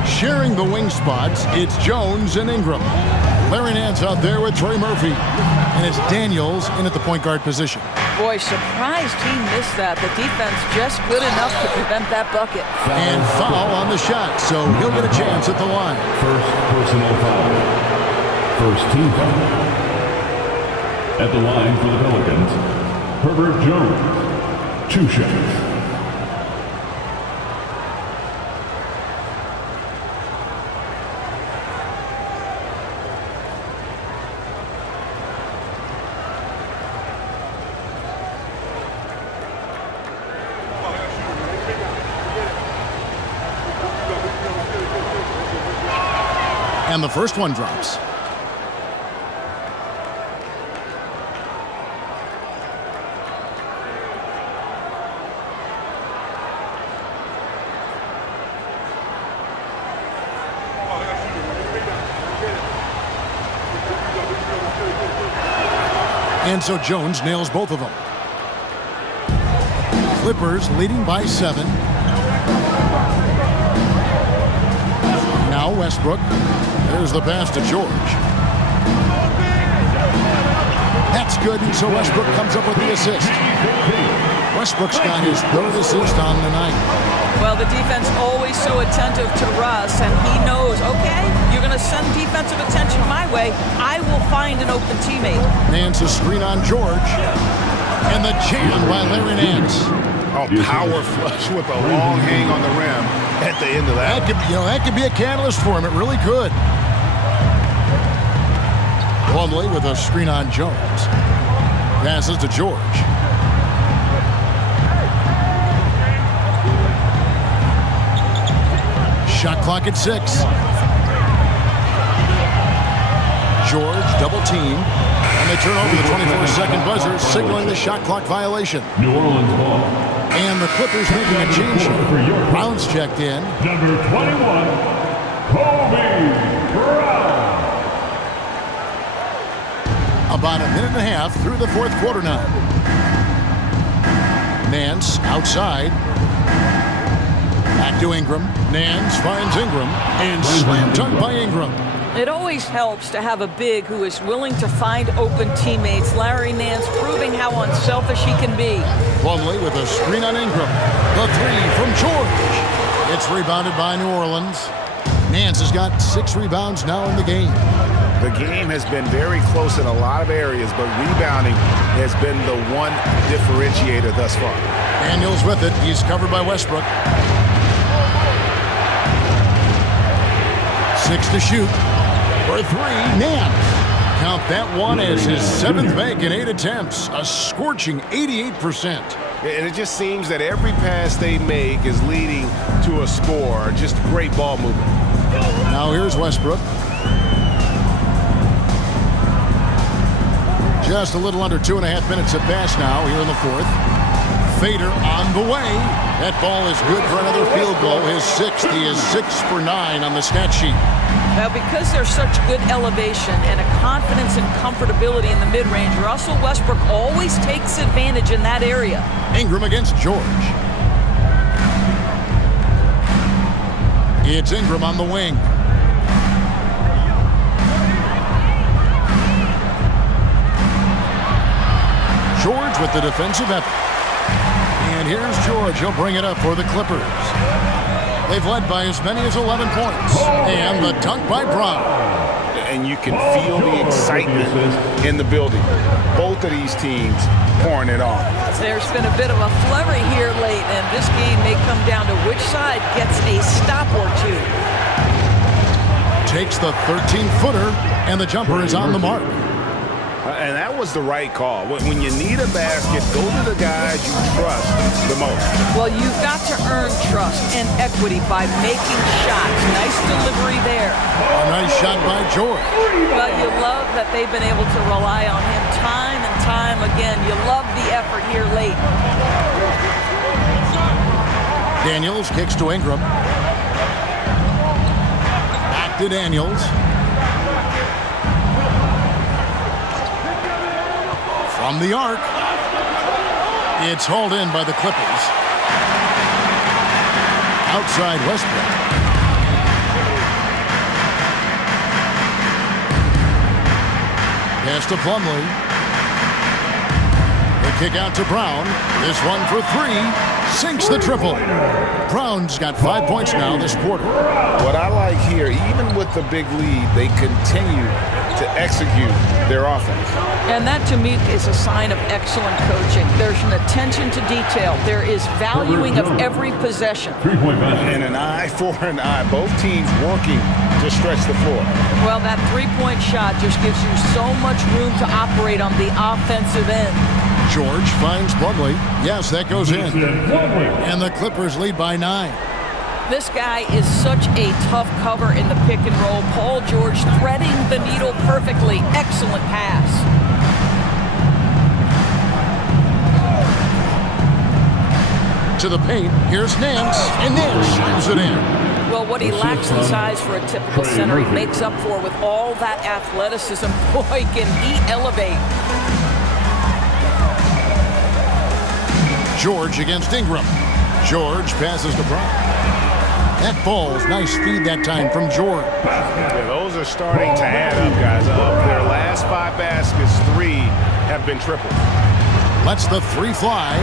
Sharing the wing spots, it's Jones and Ingram. Larry Nance out there with Trey Murphy. And it's Daniels in at the point guard position. Boy, surprised he missed that. The defense just good enough to prevent that bucket. And foul on the shot, so he'll get a chance at the line. First personal foul. First team foul. At the line for the Pelicans, Herbert Jones, 2 shots. And the first one drops. And so Jones nails both of them. Clippers leading by 7. Now Westbrook. There's the pass to George. That's good, and so Westbrook comes up with the assist. Westbrook's got his 3rd assist on the night. Well, the defense always so attentive to Russ, and he knows, okay, you're going to send defensive attention my way. I will find an open teammate. Nance a screen on George. And the jam by Larry Nance. Oh, power flush with a long hang on the rim at the end of that. That could be a catalyst for him. It really could. Plumlee with a screen on Jones. Passes to George. Shot clock at 6. George double team. And they turn over the 24-second buzzer, signaling the shot clock violation. New Orleans ball. And the Clippers making a change here. Brown's checked in. Number 21, Kobe Brown. About a minute and a half through the 4th quarter now. Nance outside. Back to Ingram. Nance finds Ingram. And slam dunk by Ingram. It always helps to have a big who is willing to find open teammates. Larry Nance proving how unselfish he can be. Plumlee with a screen on Ingram. The 3 from George. It's rebounded by New Orleans. Nance has got 6 rebounds now in the game. The game has been very close in a lot of areas, but rebounding has been the one differentiator thus far. Daniels with it. He's covered by Westbrook. 6 to shoot. For 3, Nance. Count that one as his 7th make in 8 attempts. A scorching 88%. And it just seems that every pass they make is leading to a score. Just great ball movement. Now here's Westbrook. Just a little under 2.5 minutes have passed now here in the 4th. Fader on the way. That ball is good for another field goal. His 6th. He is 6 for 9 on the stat sheet. Now, because there's such good elevation and a confidence and comfortability in the mid-range, Russell Westbrook always takes advantage in that area. Ingram against George. It's Ingram on the wing. George with the defensive effort. And here's George. He'll bring it up for the Clippers. They've led by as many as 11 points. And the dunk by Brown. And you can feel the excitement in the building. Both of these teams pouring it on. There's been a bit of a flurry here late, and this game may come down to which side gets a stop or 2. Takes the 13-footer, and the jumper is on the mark. And that was the right call. When you need a basket, go to the guys you trust the most. Well, you've got to earn trust and equity by making shots. Nice delivery there. A nice shot by George. Well, you love that they've been able to rely on him time and time again. You love the effort here late. Daniels kicks to Ingram. Back to Daniels. From the arc. It's hauled in by the Clippers. Outside Westbrook. Pass to Plumlee. The kick out to Brown. This one for 3. Sinks the triple. Brown's got 5 points now this quarter. What I like here, even with the big lead, they continue to execute their offense. And that, to me, is a sign of excellent coaching. There's an attention to detail. There is valuing of every possession. And an eye for an eye. Both teams working to stretch the floor. Well, that three-point shot just gives you so much room to operate on the offensive end. George finds Plumlee. Yes, that goes in. And the Clippers lead by 9. This guy is such a tough cover in the pick and roll. Paul George threading the needle perfectly. Excellent pass. To the paint, here's Nance, and Nance slams it in. Well, what he lacks in size for a typical center, he makes up for with all that athleticism. Boy, can he elevate. George against Ingram. George passes to Brown. That ball's nice feed that time from George. Yeah, those are starting to add up, guys. Of their last 5 baskets, 3 have been triple. Lets the 3 fly,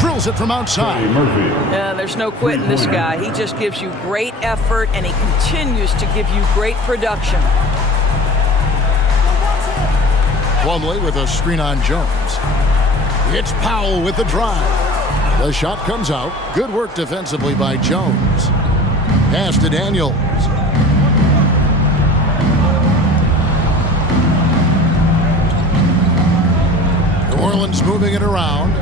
drills it from outside. Yeah, there's no quitting this guy. He just gives you great effort, and he continues to give you great production. Plumlee with a screen on Jones. It's Powell with the drive. The shot comes out. Good work defensively by Jones. Pass to Daniels. New Orleans moving it around.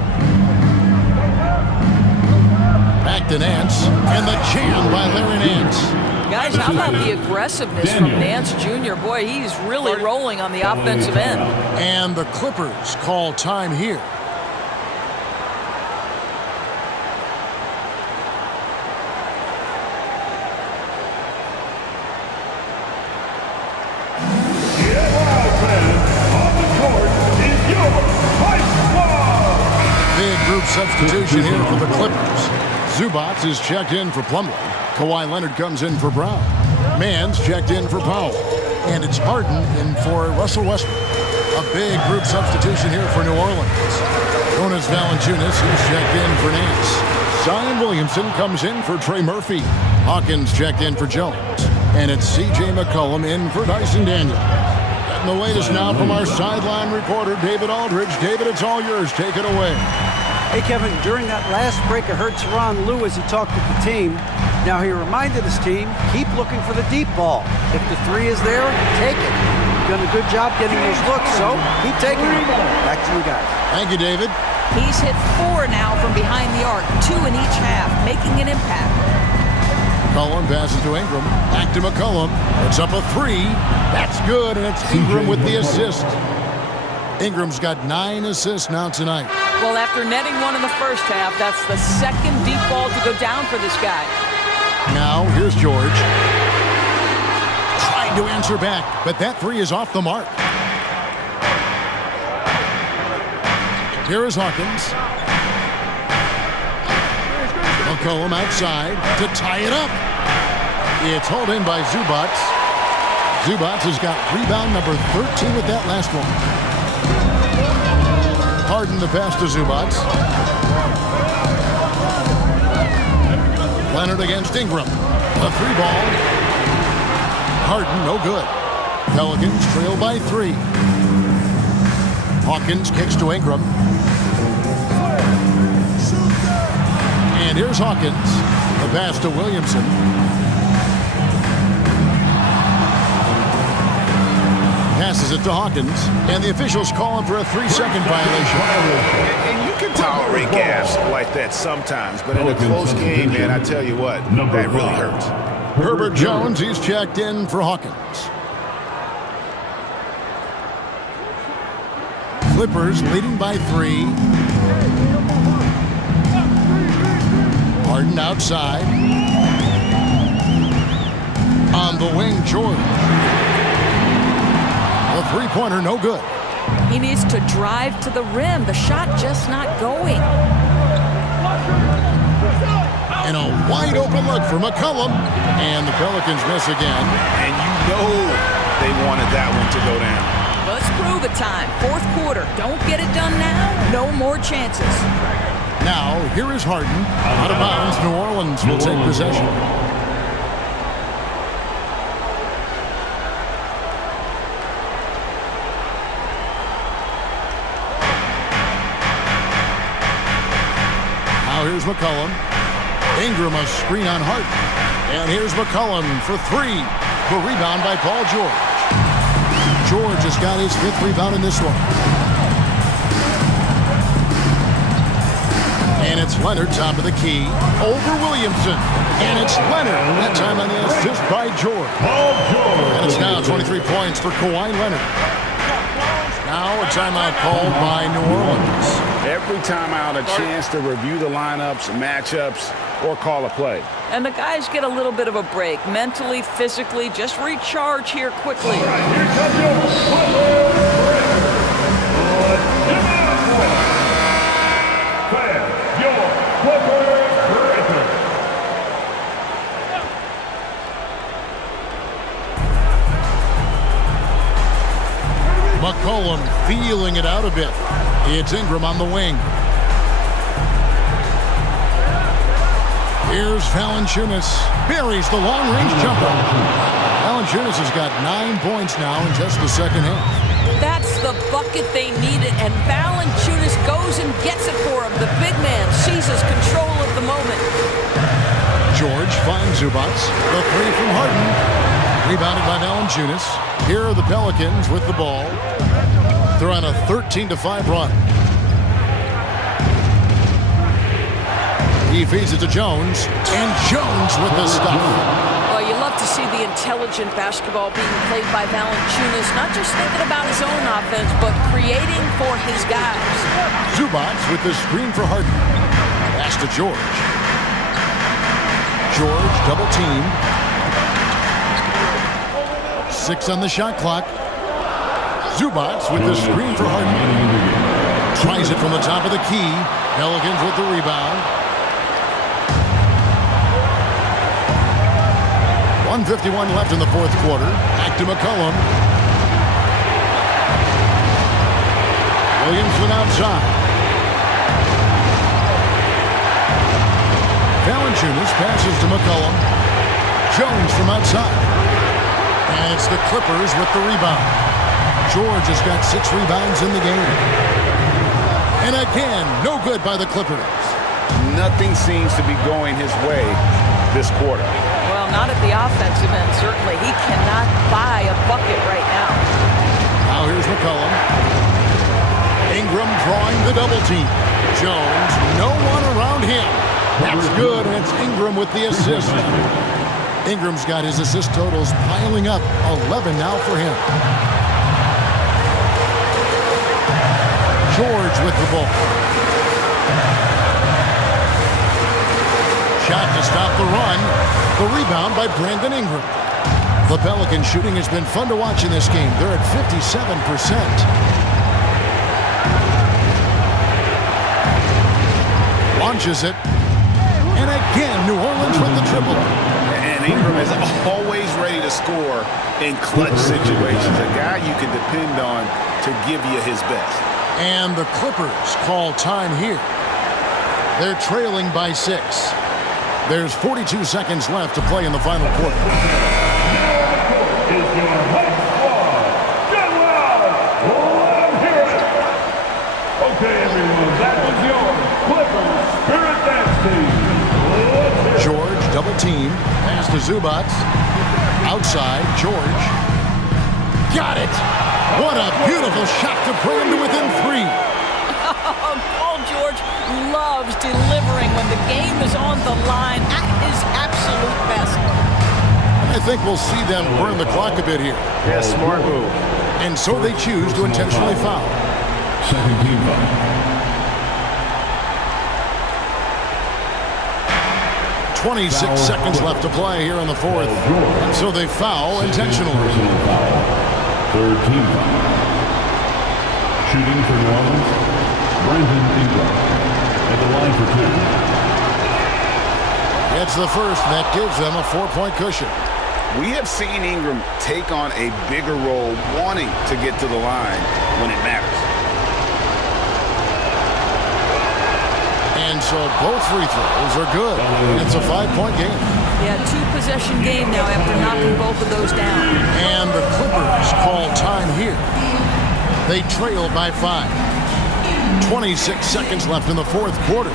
Back to Nance. And the jam by Larry Nance. Guys, how about the aggressiveness from Nance Jr.? Boy, he's really rolling on the offensive end. And the Clippers call time here. Substitution here for the Clippers. Zubac is checked in for Plumlee. Kawhi Leonard comes in for Brown. Mann's checked in for Powell. And it's Harden in for Russell Westbrook. A big group substitution here for New Orleans. Jonas Valanciunas is checked in for Nance. Zion Williamson comes in for Trey Murphy. Hawkins checked in for Jones. And it's C.J. McCollum in for Dyson Daniels. And the latest now from our sideline reporter, David Aldridge. David, it's all yours. Take it away. Hey, Kevin, during that last break, I heard Tyronn Lue as he talked with the team. Now, he reminded his team, keep looking for the deep ball. If the 3 is there, take it. You've done a good job getting those looks, so keep taking it. Back to you guys. Thank you, David. He's hit 4 now from behind the arc, 2 in each half, making an impact. McCollum passes to Ingram. Back to McCollum. It's up a 3. That's good, and it's Ingram with the assist. Ingram's got 9 assists now tonight. Well, after netting 1 in the first half, that's the second deep ball to go down for this guy. Now, here's George. Trying to answer back, but that 3 is off the mark. Here is Hawkins. McCollum outside to tie it up. It's hauled in by Zubac. Zubac has got rebound number 13 with that last one. Harden the pass to Zubac. Leonard against Ingram. A 3 ball. Harden, no good. Pelicans trail by 3. Hawkins kicks to Ingram. And here's Hawkins. The pass to Williamson. Passes it to Hawkins, and the officials call him for a 3-second violation. And you can tolerate gaffes like that sometimes, but in a close game, man, I tell you what, that really hurts. Herbert Jones, he's checked in for Hawkins. Clippers leading by 3. Harden outside. On the wing, George. A 3-pointer, no good. He needs to drive to the rim. The shot just not going. And a wide open look for McCollum. And the Pelicans miss again. And you know they wanted that one to go down. Let's prove it time. 4th quarter. Don't get it done now. No more chances. Now, here is Harden. Out of bounds, New Orleans will take possession. Now here's McCollum. Ingram a screen on Harden. And here's McCollum for 3. The rebound by Paul George. George has got his 5th rebound in this one. And it's Leonard, top of the key, over Williamson. And it's Leonard, that time on the assist by George. And it's now 23 points for Kawhi Leonard. Now a timeout called by New Orleans. Every timeout, a chance to review the lineups, matchups, or call a play. And the guys get a little bit of a break, mentally, physically, just recharge here quickly. McCollum feeling it out a bit. It's Ingram on the wing. Here's Valanciunas. Buries the long-range jumper. Valanciunas has got 9 points now in just the second half. That's the bucket they needed, and Valanciunas goes and gets it for him. The big man seizes control of the moment. George finds Zubac. The three from Harden. Rebounded by Valanciunas. Here are the Pelicans with the ball. They're on a 13-5 run. He feeds it to Jones, and Jones with the stuff. Well, you love to see the intelligent basketball being played by Valanciunas, not just thinking about his own offense, but creating for his guys. Zubac with the screen for Harden. Pass to George. George double-teamed. 6 on the shot clock. Zubac with the screen for Harden. Tries it from the top of the key. Pelicans with the rebound. 1:51 left in the fourth quarter. Back to McCollum. Williamson outside. Valanciunas passes to McCollum. Jones from outside. And it's the Clippers with the rebound. George has got 6 rebounds in the game. And again, no good by the Clippers. Nothing seems to be going his way this quarter. Well, not at the offensive end, certainly. He cannot buy a bucket right now. Now here's McCollum. Ingram drawing the double team. Jones, no one around him. That's good, and it's Ingram with the assist. Ingram's got his assist totals piling up. 11 now for him. George with the ball. Shot to stop the run. The rebound by Brandon Ingram. The Pelican shooting has been fun to watch in this game. They're at 57%. Launches it. And again, New Orleans with the triple. And Ingram is always ready to score in clutch situations. A guy you can depend on to give you his best. And the Clippers call time here. They're trailing by 6. There's 42 seconds left to play in the final quarter. Okay, everyone, that was your Clippers Spirit Dance Team. George double team. Pass to Zubac. Outside, George. Got it. What a beautiful shot to bring him to within 3. Paul George loves delivering when the game is on the line at his absolute best. I think we'll see them burn the clock a bit here. Yeah, smart move. And so they choose to intentionally foul. Second team foul. 26 seconds left to play here in the fourth. And so they foul intentionally. Personal foul. Third team foul. Shooting for New Orleans, Brandon Ingram at the line for 2. It's the first, and that gives them a 4-point cushion. We have seen Ingram take on a bigger role, wanting to get to the line when it matters. And so both free throws are good. It's a 5-point game. Yeah, 2-possession game now after knocking both of those down. And the Clippers call time here. They trail by 5. 26 seconds left in the fourth quarter.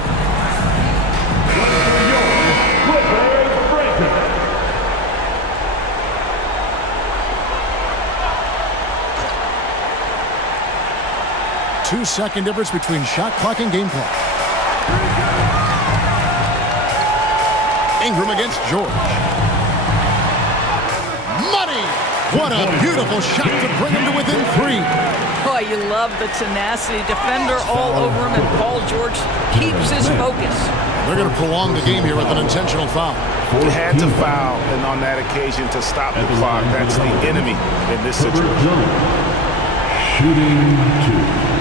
Two-second difference between shot clock and game clock. Ingram against George. Money! What a beautiful shot to bring him to within 3. Boy, you love the tenacity. Defender all over him, and Paul George keeps his focus. They're going to prolong the game here with an intentional foul. He had to foul, and on that occasion to stop the clock. That's the enemy in this situation. Shooting 2.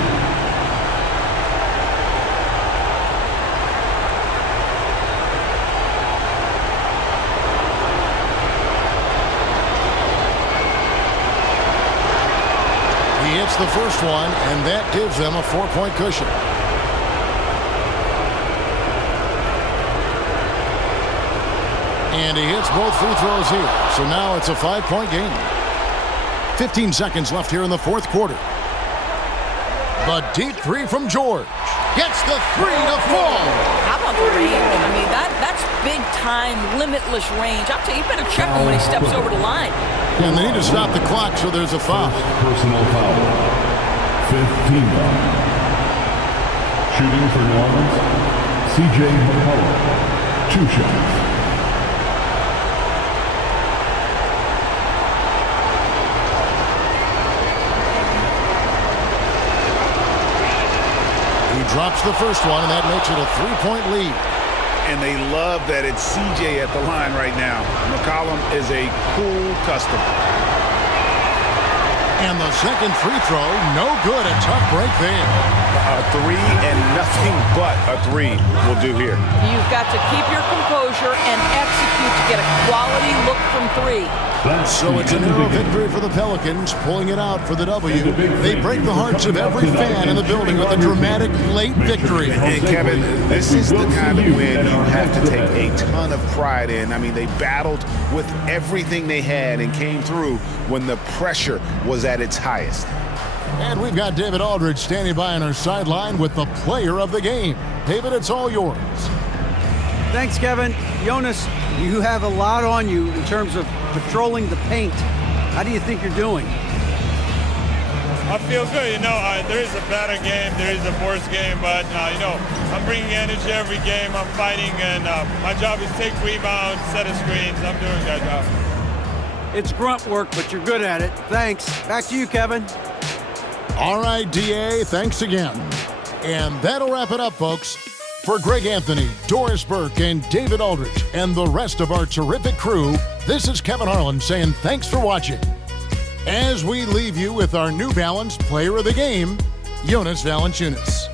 He hits the first one, and that gives them a 4-point cushion. And he hits both free throws here. So now it's a 5-point game. 15 seconds left here in the fourth quarter. The deep 3 from George. Gets the 3 to fall. How about the range? I mean, that's big-time, limitless range. I'll tell you, you better check him when he steps over the line. And they need to stop the clock, so there's a foul. Personal foul. 15 foul. Shooting for New Orleans, C.J. McCollum. 2 shots. Drops the first one, and that makes it a 3-point lead. And they love that it's CJ at the line right now. McCollum is a cool customer. And the second free throw, no good. A tough break there. A 3 and nothing but a 3 will do here. You've got to keep your composure and execute to get a quality look from 3. So it's a narrow victory for the Pelicans, pulling it out for the W. They break the hearts of every fan in the building with a dramatic late victory. And Kevin, this is the kind of win you have to take a ton of pride in. I mean, they battled with everything they had and came through when the pressure was at its highest. And we've got David Aldridge standing by on our sideline with the player of the game. David, it's all yours. Thanks, Kevin. Jonas, you have a lot on you in terms of patrolling the paint. How do you think you're doing? I feel good. There is a better game, there is a worse game, but, I'm bringing energy every game. I'm fighting, and my job is take rebounds, set of screens. I'm doing a good job. It's grunt work, but you're good at it. Thanks. Back to you, Kevin. All right, DA, thanks again. And that'll wrap it up, folks. For Greg Anthony, Doris Burke, and David Aldridge, and the rest of our terrific crew, this is Kevin Harlan saying thanks for watching. As we leave you with our New Balance Player of the Game, Jonas Valanciunas.